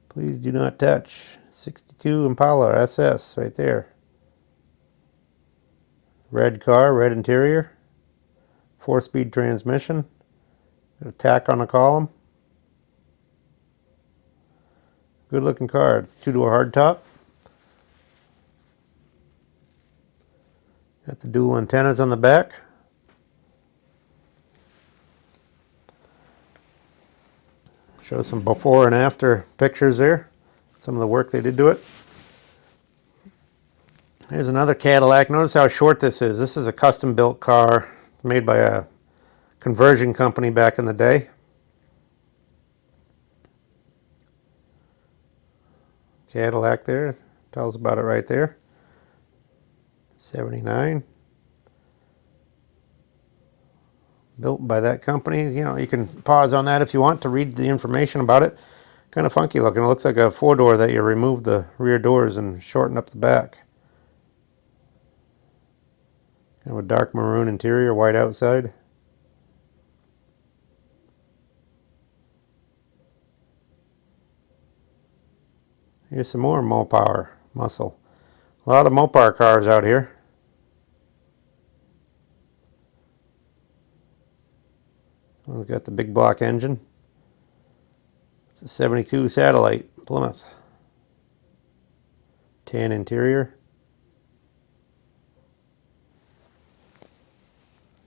Please do not touch. 62 Impala SS right there. Red car, red interior. 4-speed transmission. Got a tack on the column. Good looking car. It's 2-door hardtop. Got the dual antennas on the back. Show some before and after pictures there. Some of the work they did to it. Here's another Cadillac. Notice how short this is. This is a custom built car made by a conversion company back in the day. Cadillac there. Tells about it right there. 79. Built by that company. You know, you can pause on that if you want to read the information about it. Kind of funky looking. It looks like a 4-door that you remove the rear doors and shorten up the back. Kind of a dark maroon interior, white outside. Here's some more Mopar muscle. A lot of Mopar cars out here. We've got the big block engine. It's a 72 Satellite Plymouth. Tan interior.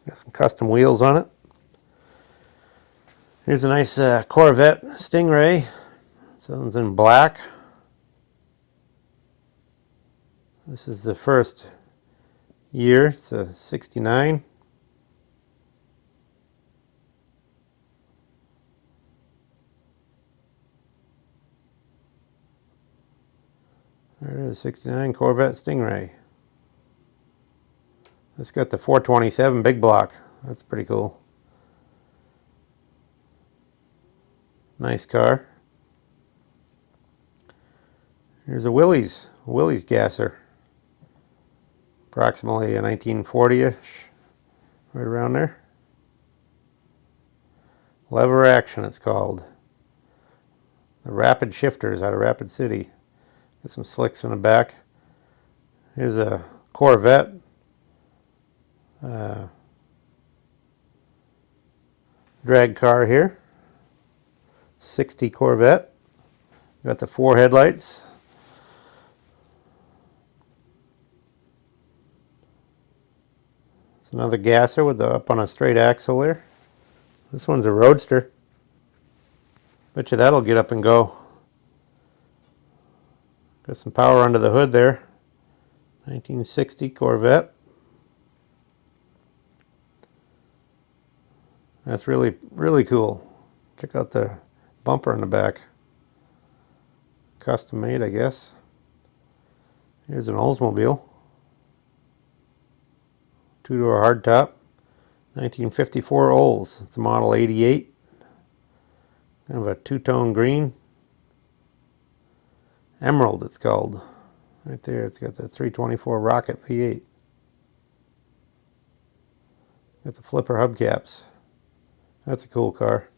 Got some custom wheels on it. Here's a nice Corvette Stingray. This one's in black. This is the first year. It's a 69. There it is, 69 Corvette Stingray. It's got the 427 big block. That's pretty cool. Nice car. Here's a Willys gasser. Approximately a 1940-ish, right around there. Lever action, it's called. The Rapid Shifters out of Rapid City. Got some slicks in the back. Here's a Corvette. Drag car here. 60 Corvette. Got the 4 headlights. It's Another gasser with the up on a straight axle there. This one's a roadster. Bet you that'll get up and go. Got some power under the hood there. 1960 Corvette. That's really, really cool. Check out the bumper in the back. Custom made, I guess. Here's an Oldsmobile. Two-door hardtop. 1954 Olds. It's a model 88. Kind of a two-tone green. Emerald it's called. Right there, it's got the 324 Rocket V8. Got the flipper hubcaps. That's a cool car.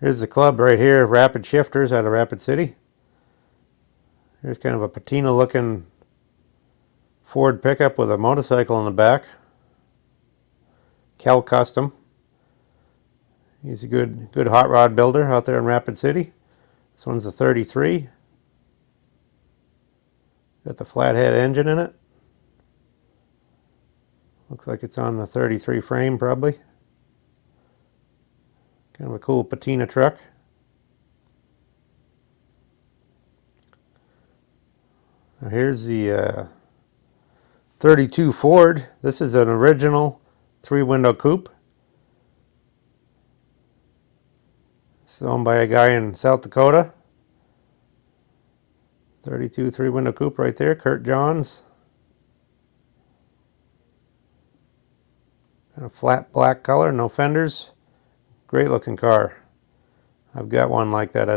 Here's the club right here, Rapid Shifters out of Rapid City. Here's kind of a patina looking Ford pickup with a motorcycle in the back. Cal Custom. He's a good hot rod builder out there in Rapid City. This one's a 33. Got the flathead engine in it. Looks like it's on the 33 frame probably. Kind of a cool patina truck. Now here's the 32 Ford. This is an original 3-window coupe. It's owned by a guy in South Dakota. 32 3-window coupe right there, Kurt Johns. Kind of flat black color, no fenders. Great looking car. I've got one like that.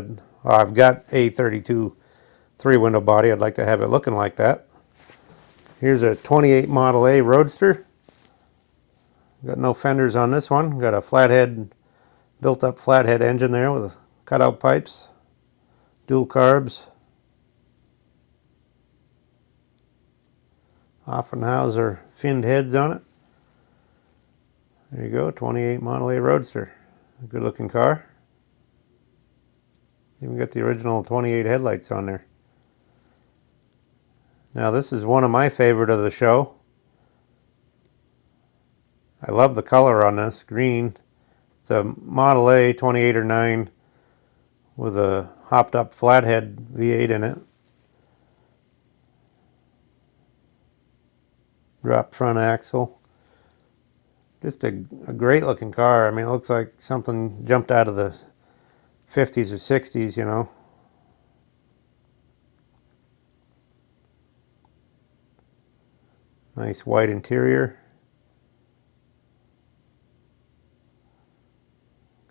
I've got a 32 3-window body. I'd like to have it looking like that. Here's a 28 Model A Roadster. Got no fenders on this one. Got a flathead, built up flathead engine there with cutout pipes. Dual carbs. Offenhauser finned heads on it. There you go, 28 Model A Roadster. A good looking car. Even got the original 28 headlights on there. Now this is one of my favorite of the show. I love the color on this, green. It's a Model A 28 or 9 with a hopped up flathead V8 in it. Drop front axle. Just a great looking car. I mean, it looks like something jumped out of the 50s or 60s, you know. Nice white interior.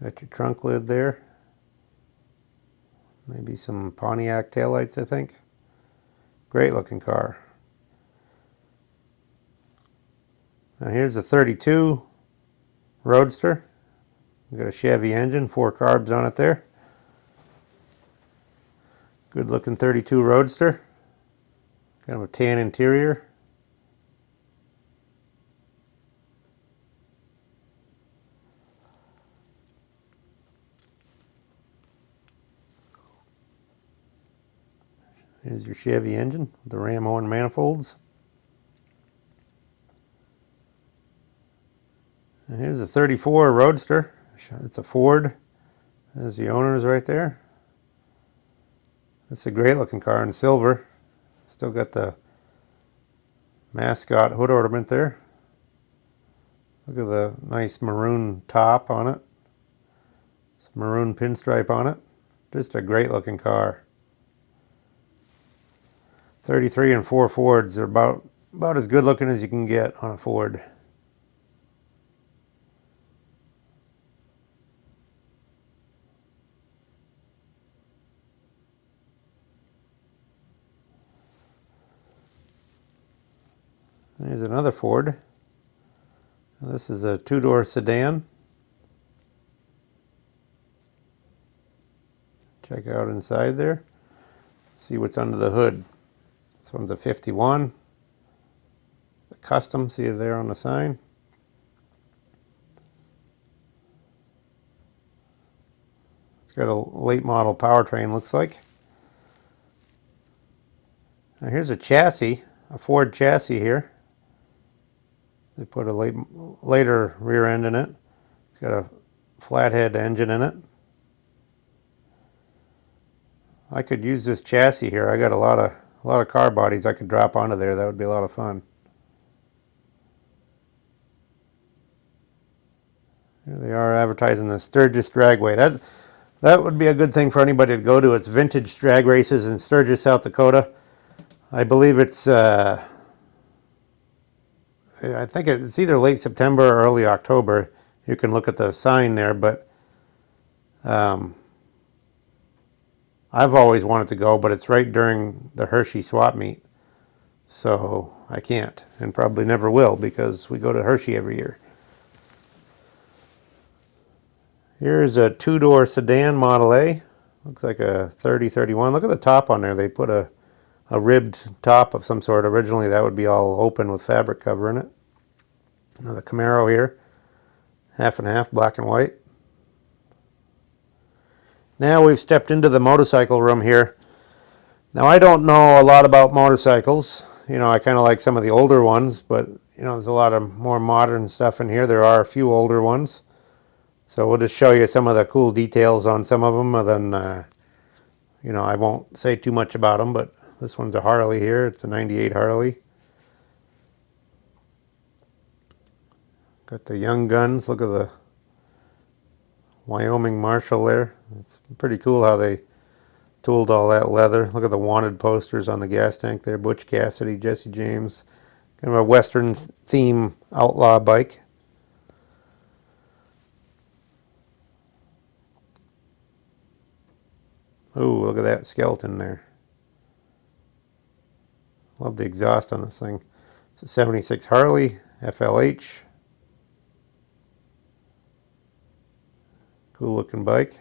Got your trunk lid there. Maybe some Pontiac taillights, I think. Great looking car. Now here's a 32 Roadster. We've got a Chevy engine, 4 carbs on it there. Good looking 32 Roadster. Kind of a tan interior. Here's your Chevy engine with the ram horn manifolds. And here's a 34 Roadster. It's a Ford. There's the owners right there. It's a great looking car in silver. Still got the mascot hood ornament there. Look at the nice maroon top on it. Some maroon pinstripe on it. Just a great looking car. 33 and 4 Fords are about as good looking as you can get on a Ford. There's another Ford. This is a 2-door sedan. Check out inside there. See what's under the hood. This one's a 51. A custom, see it there on the sign. It's got a late model powertrain, looks like. Now here's a chassis, a Ford chassis here. They put a later rear end in it. It's got a flathead engine in it. I could use this chassis here. I got a lot of car bodies I could drop onto there. That would be a lot of fun. Here they are advertising the Sturgis Dragway. That would be a good thing for anybody to go to. It's vintage drag races in Sturgis, South Dakota. I believe it's I think it's either late September or early October. You can look at the sign there, but I've always wanted to go, but it's right during the Hershey swap meet. So I can't, and probably never will, because we go to Hershey every year. Here's a two-door sedan Model A. Looks like a 3031. Look at the top on there. They put a ribbed top of some sort. Originally that would be all open with fabric covering it. Another Camaro here. Half and half, black and white. Now we've stepped into the motorcycle room here. Now I don't know a lot about motorcycles. You know, I kind of like some of the older ones, but you know, there's a lot of more modern stuff in here. There are a few older ones. So we'll just show you some of the cool details on some of them, and then, you know, I won't say too much about them, but this one's a Harley here. It's a 98 Harley. Got the Young Guns. Look at the Wyoming Marshal there. It's pretty cool how they tooled all that leather. Look at the wanted posters on the gas tank there. Butch Cassidy, Jesse James. Kind of a Western theme outlaw bike. Ooh, look at that skeleton there. Love the exhaust on this thing. It's a 76 Harley, FLH. Cool looking bike.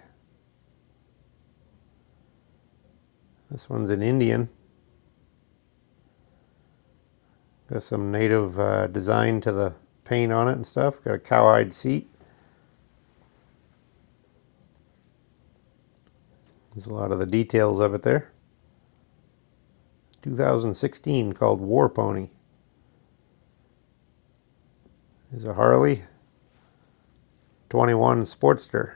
This one's an Indian. Got some native design to the paint on it and stuff. Got a cowhide seat. There's a lot of the details of it there. 2016, called War Pony. There's a Harley 21 Sportster.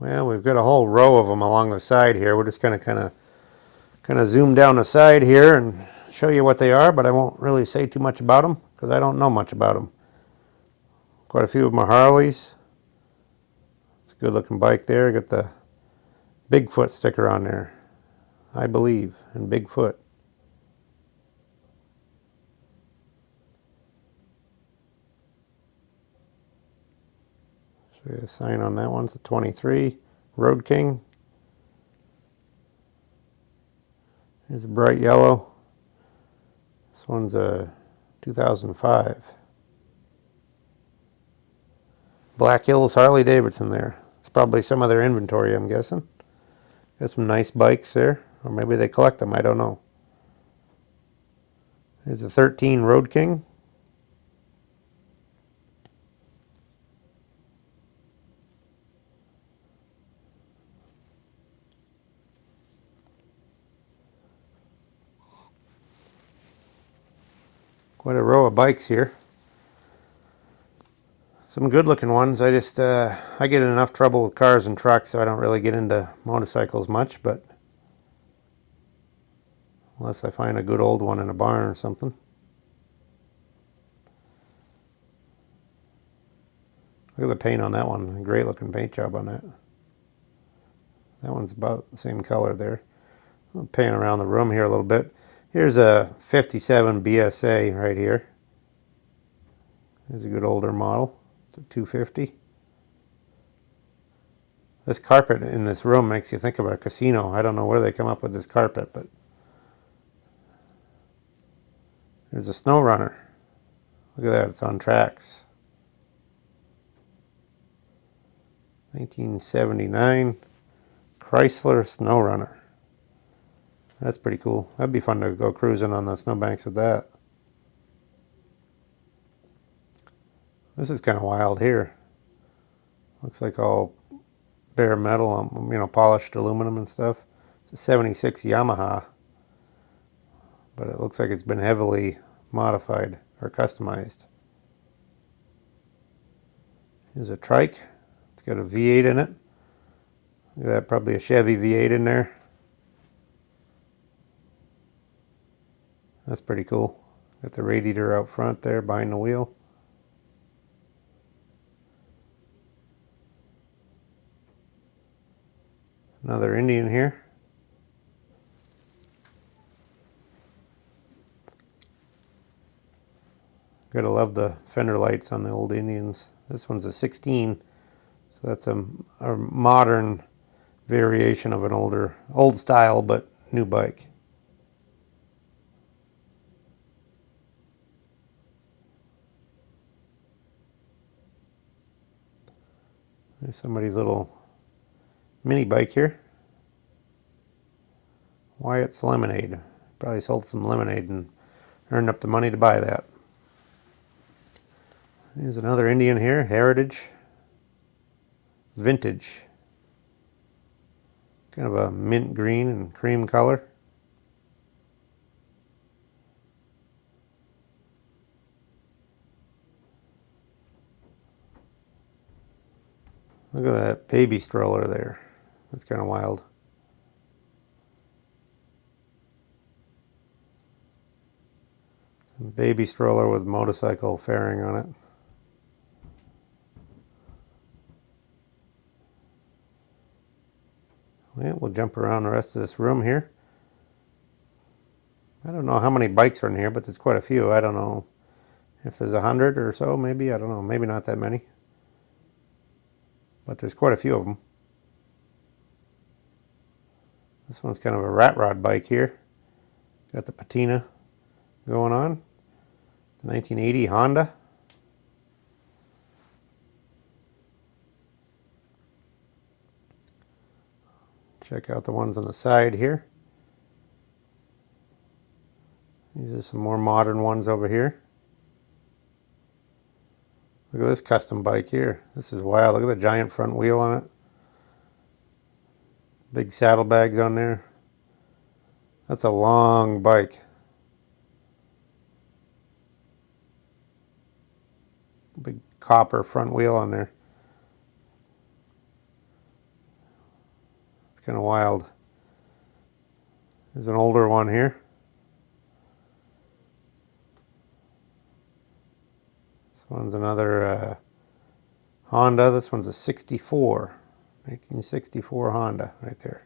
Well, we've got a whole row of them along the side here. We're just going to kind of zoom down the side here and show you what they are, but I won't really say too much about them because I don't know much about them. Quite a few of them are Harleys. It's a good looking bike there. Got the Bigfoot sticker on there, I believe, and Bigfoot. Show you a sign on that one. It's a 23 Road King. Here's a bright yellow. This one's a 2005. Black Hills Harley Davidson there. It's probably some of their inventory, I'm guessing. Got some nice bikes there. Or maybe they collect them, I don't know. Here's a 13 Road King. Quite a row of bikes here. Some good looking ones. I just, I get in enough trouble with cars and trucks, so I don't really get into motorcycles much, but unless I find a good old one in a barn or something. Look at the paint on that one. Great looking paint job on that. That one's about the same color there. I'm painting around the room here a little bit. Here's a 57 BSA right here. Here's a good older model. It's a 250. This carpet in this room makes you think of a casino. I don't know where they come up with this carpet, but there's a snow runner. Look at that, it's on tracks. 1979 Chrysler Snow Runner. That's pretty cool. That'd be fun to go cruising on the snowbanks with that. This is kind of wild here. Looks like all bare metal, you know, polished aluminum and stuff. It's a 76 Yamaha. but it looks like it's been heavily modified or customized. Here's a trike. It's got a V8 in it. Look at that, probably a Chevy V8 in there. That's pretty cool. Got the radiator out front there behind the wheel. Another Indian here. Gotta love the fender lights on the old Indians. This one's a 16, so that's a modern variation of an old style but new bike. There's somebody's little mini bike here. Wyatt's Lemonade. Probably sold some lemonade and earned up the money to buy that. Here's another Indian here, Heritage. Vintage. Kind of a mint green and cream color. Look at that baby stroller there. That's kind of wild. Baby stroller with motorcycle fairing on it. Yeah, we'll jump around the rest of this room here. I don't know how many bikes are in here, but there's quite a few. I don't know if there's 100 or so, maybe. I don't know. Maybe not that many. But there's quite a few of them. This one's kind of a rat rod bike here. Got the patina going on. The 1980 Honda. Check out the ones on the side here. These are some more modern ones over here. Look at this custom bike here. This is wild. Look at the giant front wheel on it. Big saddlebags on there. That's a long bike. Big copper front wheel on there. It's kind of wild. There's an older one here. This one's another Honda. This one's a 64. 1964 Honda right there.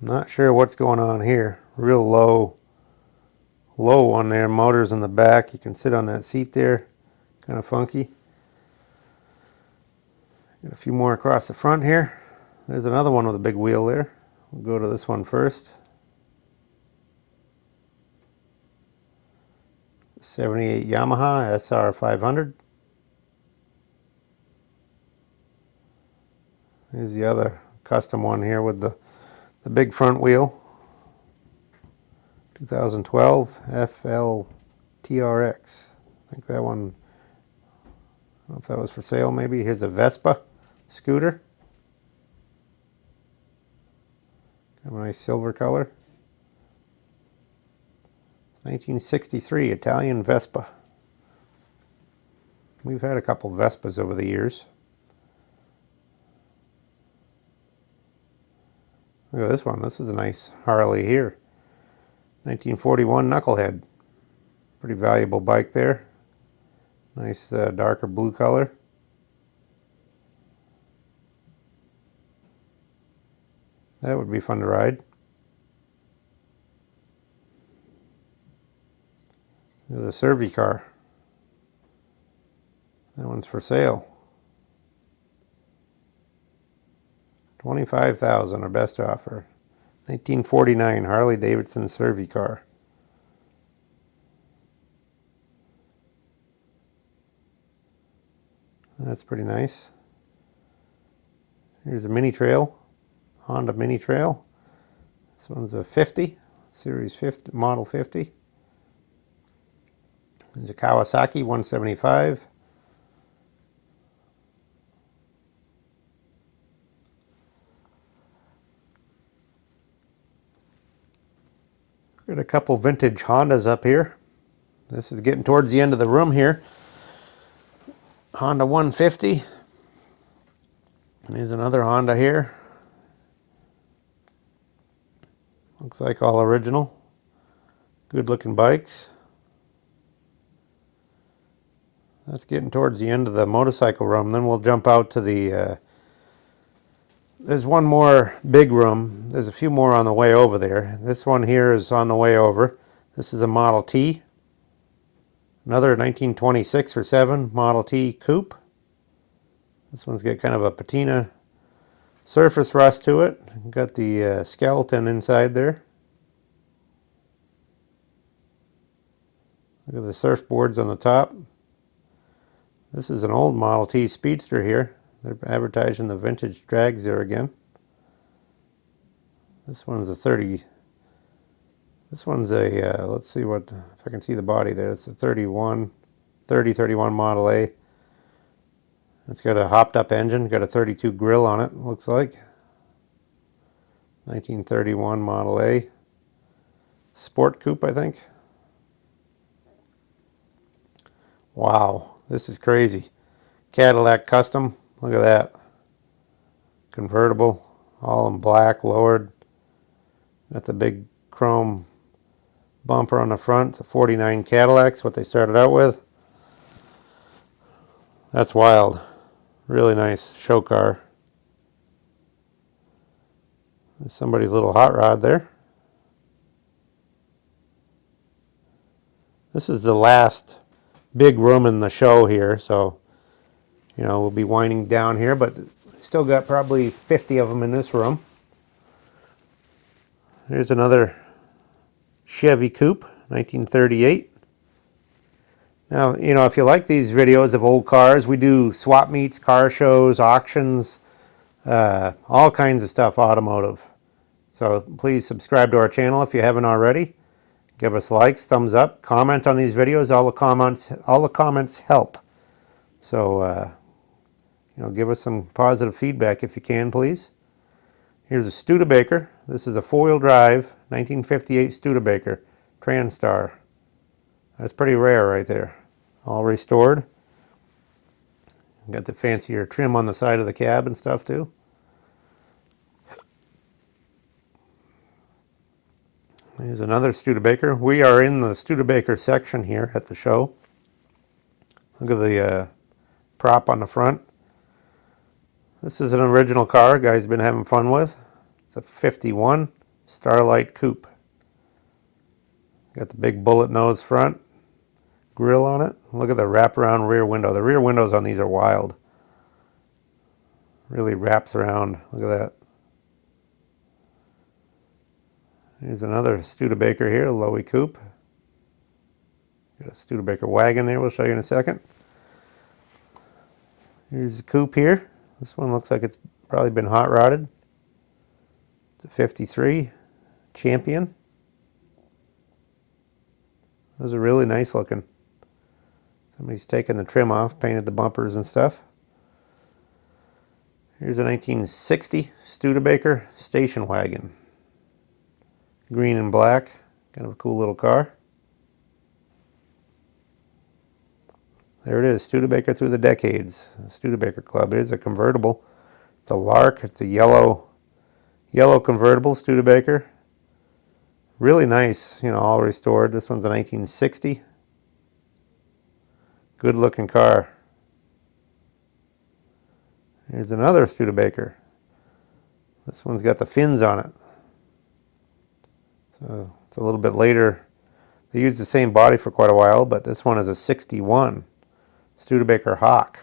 Not sure what's going on here. Real low one there. Motors in the back. You can sit on that seat there. Kind of funky. Got a few more across the front here. There's another one with a big wheel there. We'll go to this one first. 78 Yamaha SR 500. Here's the other custom one here with the big front wheel. 2012 FL TRX. I think that one, I don't know if that was for sale maybe. Here's a Vespa scooter. Got a nice silver color. 1963 Italian Vespa. We've had a couple Vespas over the years. Look at this one. This is a nice Harley here. 1941 Knucklehead. Pretty valuable bike there. Nice darker blue color. That would be fun to ride. There's a Servi car. That one's for sale. $25,000, our best offer. 1949 Harley Davidson Servi car. That's pretty nice. Here's a mini trail, Honda mini trail. This one's a 50, Series 50, Model 50. There's a Kawasaki 175. Got a couple vintage Hondas up here. This is getting towards the end of the room here. Honda 150. There's another Honda here. Looks like all original. Good looking bikes. That's getting towards the end of the motorcycle room. Then we'll jump out to the there's one more big room. There's a few more on the way over there. This one here is on the way over. This is a Model T. Another 1926 or 7 Model T coupe. This one's got kind of a patina surface rust to it. Got the skeleton inside there. Look at the surfboards on the top. This is an old Model T Speedster here. They're advertising the vintage drags there again. This one's a 30. This one's a, let's see what, if I can see the body there. It's a 31 Model A. It's got a hopped up engine, got a 32 grill on it, looks like. 1931 Model A. Sport coupe, I think. Wow, this is crazy. Cadillac custom, look at that. Convertible, all in black, lowered. Got the big chrome bumper on the front. The 49 Cadillac's what they started out with. That's wild. Really nice show car. There's somebody's little hot rod there. This is the last big room in the show here, so you know we'll be winding down here, but still got probably 50 of them in this room. Here's another Chevy coupe, 1938. Now, you know, if you like these videos of old cars, we do swap meets, car shows, auctions, all kinds of stuff automotive. So please subscribe to our channel if you haven't already. Give us likes, thumbs up, comment on these videos. All the comments help. So, you know, give us some positive feedback if you can, please. Here's a Studebaker. This is a 4-wheel drive, 1958 Studebaker, Transtar. That's pretty rare right there. All restored. Got the fancier trim on the side of the cab and stuff too. Here's another Studebaker. We are in the Studebaker section here at the show. Look at the prop on the front. This is an original car guy's been having fun with. It's a 51 Starlight Coupe. Got the big bullet nose front grill on it. Look at the wraparound rear window. The rear windows on these are wild. Really wraps around. Look at that. Here's another Studebaker here, a Lowy coupe. Got a Studebaker wagon there, we'll show you in a second. Here's the coupe here. This one looks like it's probably been hot rodded. It's a 53 Champion. Those are really nice looking. Somebody's taken the trim off, painted the bumpers and stuff. Here's a 1960 Studebaker station wagon. Green and black, kind of a cool little car. There it is, Studebaker through the decades. Studebaker Club. It is a convertible. It's a Lark. It's a yellow convertible Studebaker. Really nice, you know, all restored. This one's a 1960. Good looking car. Here's another Studebaker. This one's got the fins on it. So it's a little bit later. They used the same body for quite a while, but this one is a 61 Studebaker Hawk.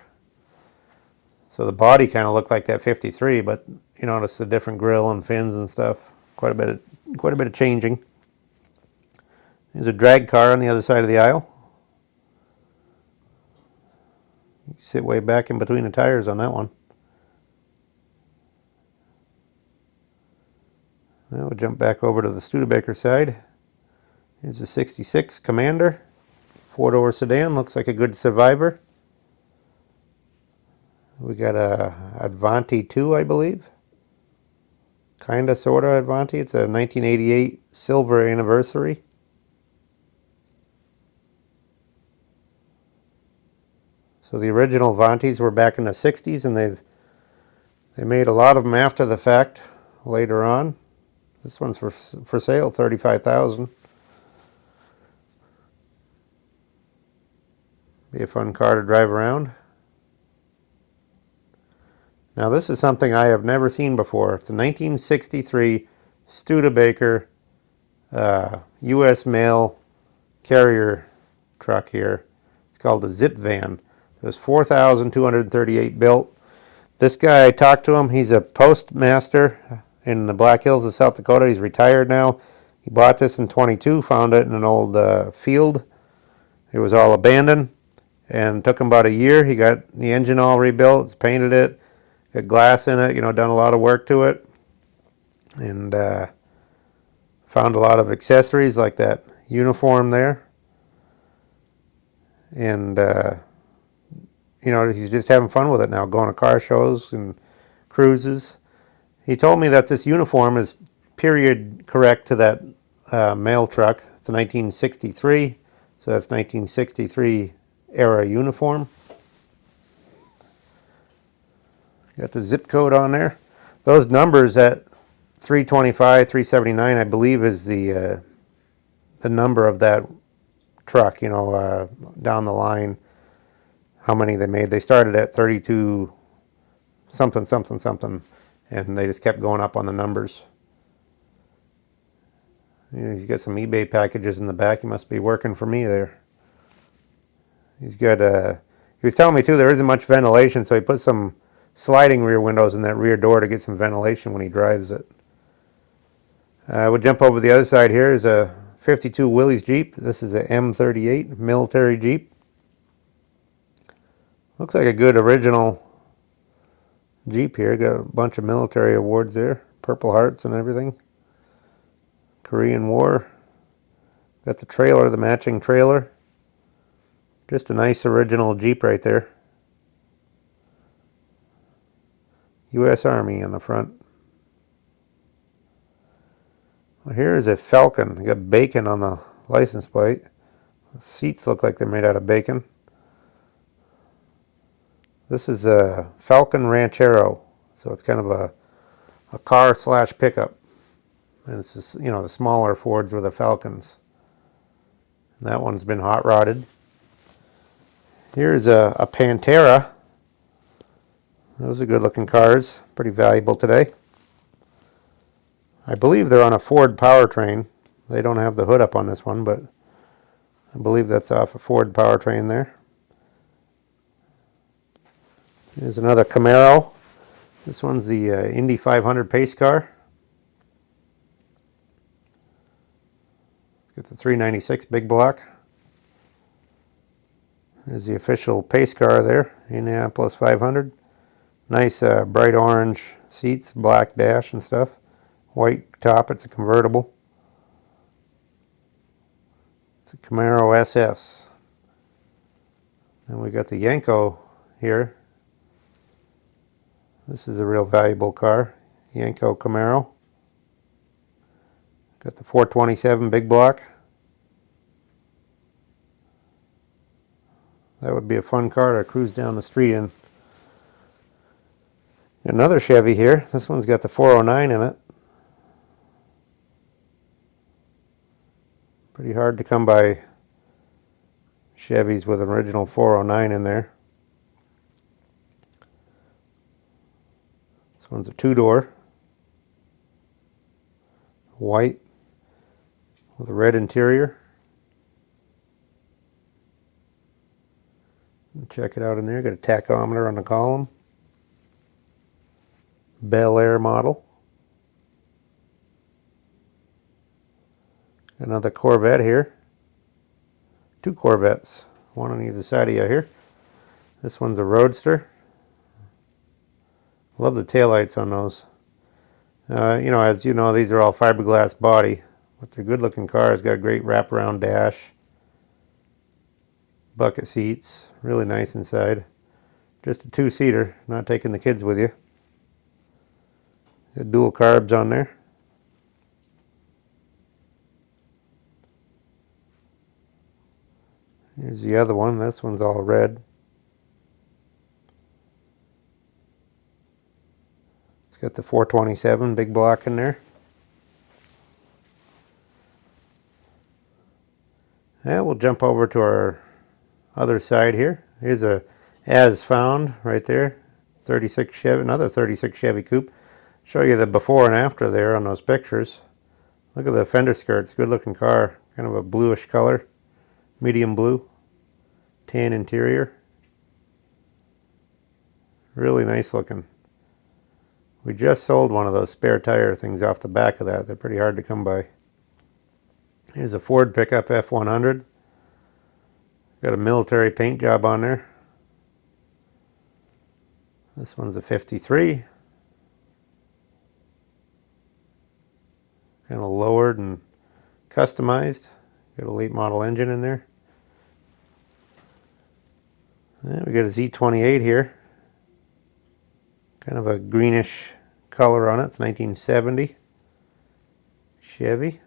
So the body kind of looked like that 53, but you notice the different grill and fins and stuff. Quite a bit of changing. There's a drag car on the other side of the aisle. You sit way back in between the tires on that one. Now we'll jump back over to the Studebaker side. Here's a 66 Commander, 4-door sedan, looks like a good survivor. We got a Advanti 2, I believe. Kinda, sorta Avanti. It's a 1988 silver anniversary. So the original Avantis were back in the 60s, and they made a lot of them after the fact later on. This one's for sale, $35,000. Be a fun car to drive around. Now this is something I have never seen before. It's a 1963 Studebaker U.S. mail carrier truck here. It's called a zip van. There's 4,238 built. This guy, I talked to him. He's a postmaster in the Black Hills of South Dakota. He's retired now. He bought this in 22, found it in an old field. It was all abandoned, and took him about a year. He got the engine all rebuilt, painted it, got glass in it, done a lot of work to it, and found a lot of accessories like that uniform there. And he's just having fun with it now, going to car shows and cruises. He told me that this uniform is period correct to that mail truck. It's a 1963, so that's 1963 era uniform. Got the zip code on there. Those numbers at 325, 379, I believe, is the number of that truck. Down the line, how many they made. They started at 32 something something something, and they just kept going up on the numbers. He's got some eBay packages in the back. He must be working for me there. He's got he was telling me too, there isn't much ventilation, so he put some sliding rear windows in that rear door to get some ventilation when he drives it. We'll jump over the other side. Here is a 52 Willys Jeep. This is a M38 military Jeep. Looks like a good original Jeep here. Got a bunch of military awards there. Purple Hearts and everything. Korean War. Got the trailer, the matching trailer. Just a nice original Jeep right there. U.S. Army on the front. Well, here is a Falcon. You got bacon on the license plate. The seats look like they're made out of bacon. This is a Falcon Ranchero, so it's kind of a car slash pickup. And it's just, the smaller Fords were the Falcons. And that one's been hot rodded. Here's a Pantera. Those are good looking cars, pretty valuable today. I believe they're on a Ford powertrain. They don't have the hood up on this one, but I believe that's off a Ford powertrain there. Here's another Camaro. This one's the Indy 500 pace car. It's got the 396 big block. There's the official pace car there, Indianapolis 500. Nice bright orange seats, black dash and stuff. White top, it's a convertible. It's a Camaro SS. Then we got the Yenko here. This is a real valuable car, Yenko Camaro. Got the 427 big block. That would be a fun car to cruise down the street in. Another Chevy here. This one's got the 409 in it. Pretty hard to come by Chevys with an original 409 in there. This one's a two-door. White with a red interior. Check it out in there. Got a tachometer on the column. Bel Air model. Another Corvette here. Two Corvettes. One on either side of you here. This one's a Roadster. Love the taillights on those. As you know, these are all fiberglass body. But they're good looking cars. Got a great wraparound dash. Bucket seats. Really nice inside. Just a two-seater. Not taking the kids with you. Got dual carbs on there. Here's the other one. This one's all red. It's got the 427 big block in there. Yeah, we'll jump over to our other side here. Here's a as found right there. 36 Chevy, another 36 Chevy coupe. Show you the before and after there on those pictures. Look at the fender skirts. Good looking car. Kind of a bluish color. Medium blue. Tan interior. Really nice looking. We just sold one of those spare tire things off the back of that. They're pretty hard to come by. Here's a Ford pickup F100. Got a military paint job on there. This one's a 53. Kind of lowered and customized. Got a late model engine in there. And we got a Z28 here. Kind of a greenish color on it. It's 1970 Chevy.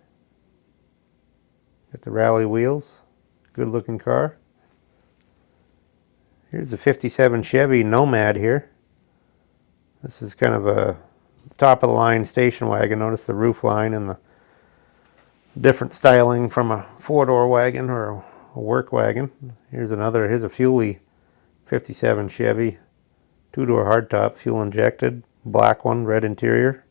Got the rally wheels. Good looking car. Here's a 57 Chevy Nomad here. This is kind of a top of the line station wagon. Notice the roof line and the different styling from a four-door wagon or a work wagon. Here's another, here's a Fuelie 57 Chevy, two-door hardtop, fuel injected, black one, red interior.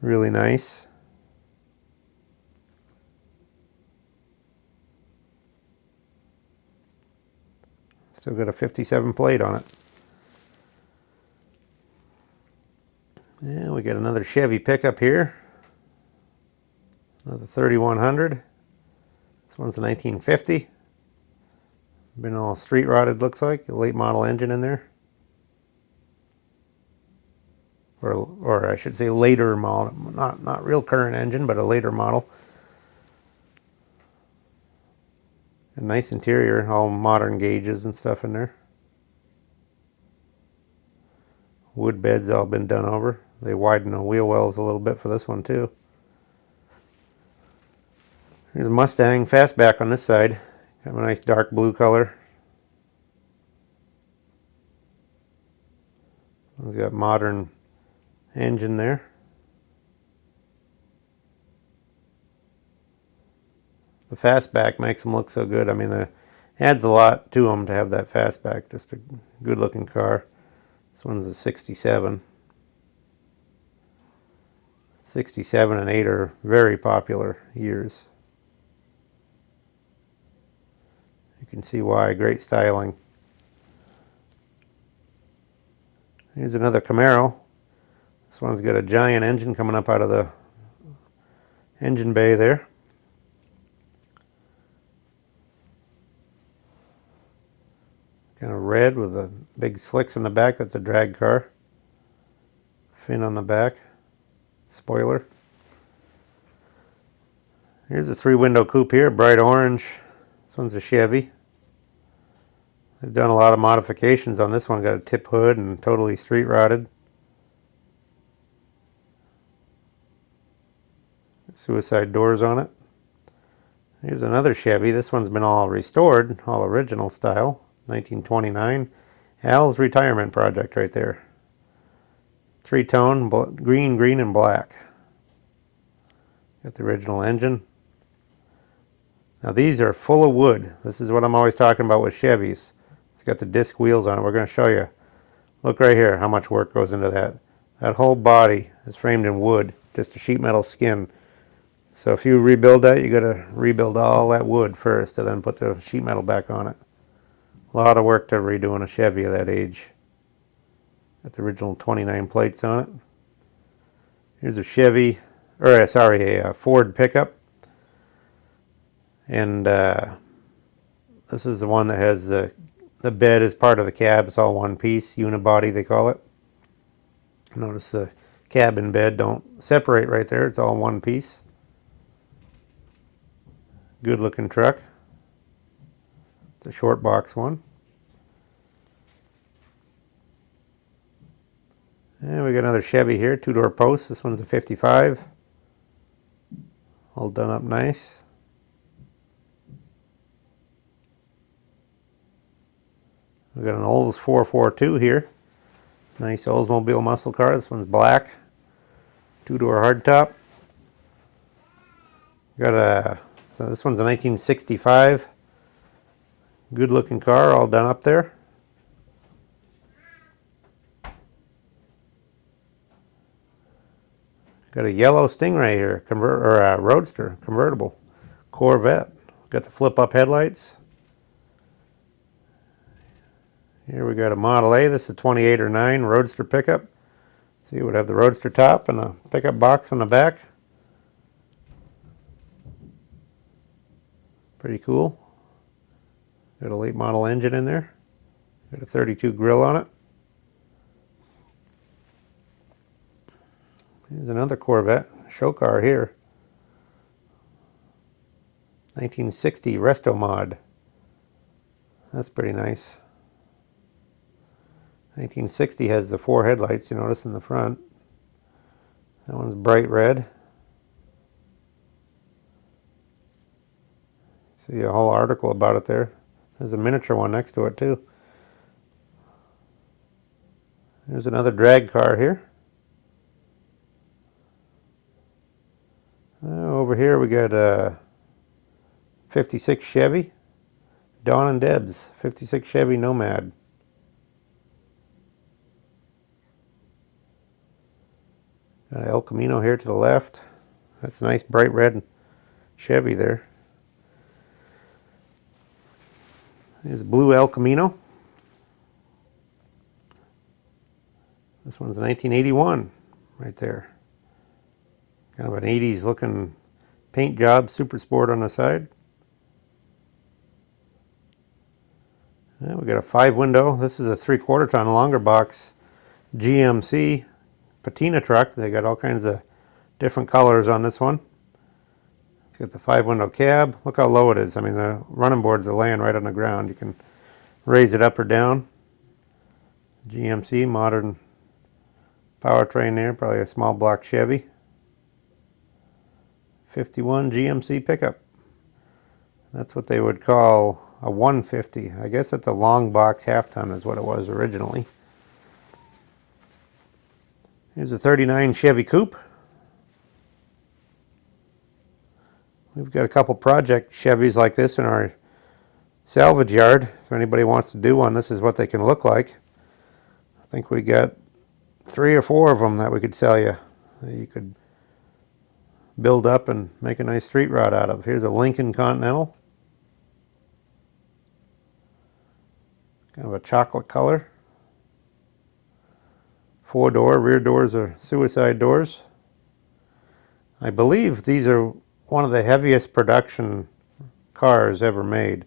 Really nice. Still got a 57 plate on it. Yeah, we got another Chevy pickup here. Another 3100. This one's a 1950. Been all street rotted, looks like. A late model engine in there. Or I should say later model. Not real current engine, but a later model. A nice interior, all modern gauges and stuff in there. Wood beds all been done over. They widen the wheel wells a little bit for this one too. Here's a Mustang fastback on this side. Got a nice dark blue color. It's got modern engine there. The fastback makes them look so good. I mean, it adds a lot to them to have that fastback. Just a good looking car. This one's a 67. 67 and 8 are very popular years. You can see why. Great styling. Here's another Camaro. This one's got a giant engine coming up out of the engine bay there. Kind of red with the big slicks in the back. That's a drag car. Fin on the back. Spoiler. Here's a 3-window coupe here, bright orange. This one's a Chevy. They've done a lot of modifications on this one. Got a tip hood and totally street rotted. Suicide doors on it. Here's another Chevy. This one's been all restored, all original style. 1929. Al's retirement project right there. 3-tone, green, green, and black. Got the original engine. Now these are full of wood. This is what I'm always talking about with Chevys. It's got the disc wheels on it. We're going to show you. Look right here how much work goes into that. That whole body is framed in wood, just a sheet metal skin. So if you rebuild that, you got to rebuild all that wood first and then put the sheet metal back on it. A lot of work to redoing a Chevy of that age. Got the original 29 plates on it. Here's a Chevy, or sorry, a Ford pickup. And this is the one that has the bed as part of the cab. It's all one piece, unibody they call it. Notice the cab and bed don't separate right there. It's all one piece. Good looking truck. It's a short box one. And we got another Chevy here, two-door post. This one's a 55. All done up nice. We got an Olds 442 here. Nice Oldsmobile muscle car. This one's black. Two-door hardtop. Got a, so this one's a 1965. Good looking car, all done up there. Got a yellow Stingray here, a Roadster, convertible, Corvette. Got the flip-up headlights. Here we got a Model A. This is a 28 or 9 Roadster pickup. See, it would have the Roadster top and a pickup box on the back. Pretty cool. Got a late model engine in there. Got a 32 grill on it. Here's another Corvette, show car here. 1960 Resto Mod. That's pretty nice. 1960 has the 4 headlights, you notice, in the front. That one's bright red. See a whole article about it there. There's a miniature one next to it too. There's another drag car here. Over here we got a 56 Chevy. Dawn and Deb's 56 Chevy Nomad. Got an El Camino here to the left. That's a nice bright red Chevy there. There's a blue El Camino. This one's a 1981 right there. Kind of an 80s looking paint job, super sport on the side. And we got a 5-window. This is a 3/4 ton longer box GMC patina truck. They got all kinds of different colors on this one. It's got the 5-window cab. Look how low it is. I mean, the running boards are laying right on the ground. You can raise it up or down. GMC modern powertrain there. Probably a small block Chevy. 51 GMC pickup. That's what they would call a 150. I guess it's a long box half-ton is what it was originally. Here's a 39 Chevy Coupe. We've got a couple project Chevys like this in our salvage yard. If anybody wants to do one, this is what they can look like. I think we got 3 or 4 of them that we could sell you. You could build up and make a nice street rod out of. Here's a Lincoln Continental. Kind of a chocolate color. 4-door, rear doors are suicide doors. I believe these are one of the heaviest production cars ever made.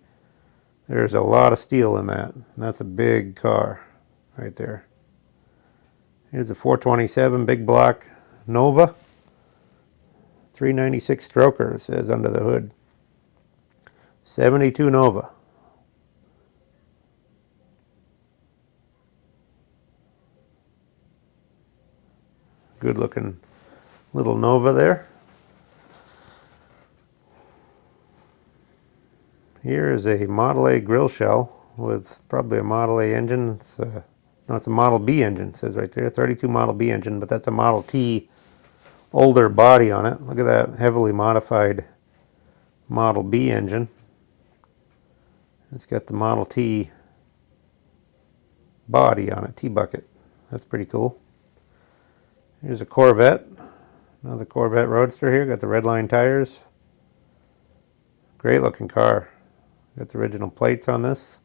There's a lot of steel in that. And that's a big car right there. Here's a 427 big block Nova. 396 stroker, it says under the hood. 72 Nova. Good looking little Nova there. Here is a Model A grill shell with probably a Model A engine. No, it's a Model B engine, it says right there. 32 Model B engine, but that's a Model T older body on it. Look at that heavily modified Model B engine. It's got the Model T body on it, T-bucket. That's pretty cool. Here's a Corvette. Another Corvette Roadster here. Got the red line tires. Great looking car. Got the original plates on this.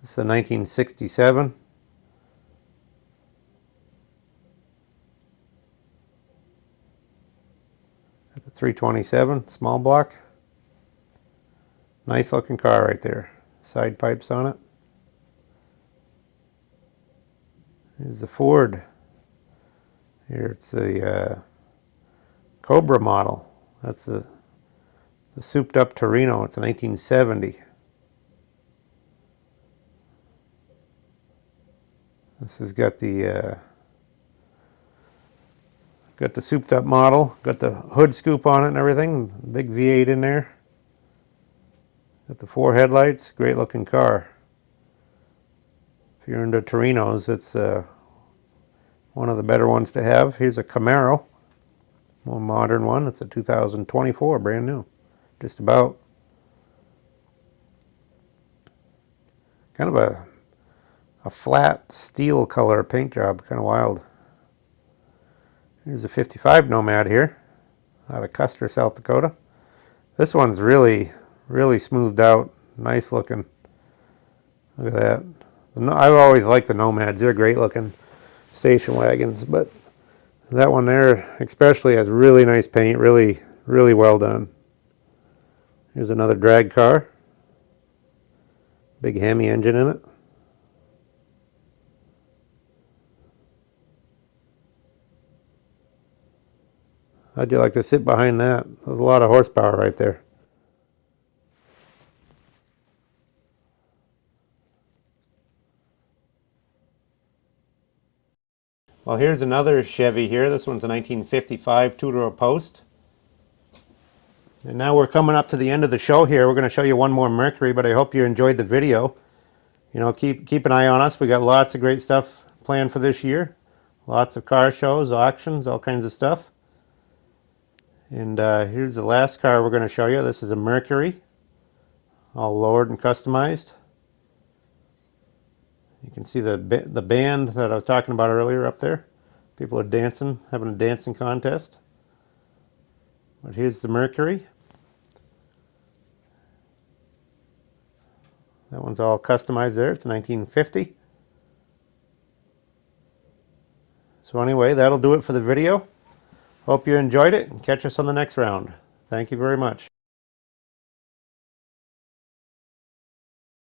This is a 1967. Got the 327 small block. Nice looking car right there. Side pipes on it. Here's the Ford. Here it's the Cobra model. That's the souped up Torino. It's a 1970. This has got the Got the souped up model, got the hood scoop on it and everything, big V8 in there. Got the 4 headlights, great looking car. If you're into Torinos, it's one of the better ones to have. Here's a Camaro, more modern one. It's a 2024, brand new, just about. Kind of a flat steel color paint job, kind of wild. Here's a 55 Nomad here, out of Custer, South Dakota. This one's really smoothed out, nice looking. Look at that. I've always liked the Nomads. They're great looking station wagons, but that one there especially has really nice paint, really well done. Here's another drag car, big Hemi engine in it. How'd you like to sit behind that? There's a lot of horsepower right there. Well, here's another Chevy here. This one's a 1955 two-door post. And now we're coming up to the end of the show here. We're going to show you one more Mercury, but I hope you enjoyed the video. You know, keep an eye on us. We got lots of great stuff planned for this year. Lots of car shows, auctions, all kinds of stuff. And here's the last car we're going to show you. This is a Mercury, all lowered and customized. You can see the band that I was talking about earlier up there. People are dancing, having a dancing contest. But here's the Mercury. That one's all customized there. It's 1950. So anyway, that'll do it for the video. Hope you enjoyed it, and catch us on the next round. Thank you very much.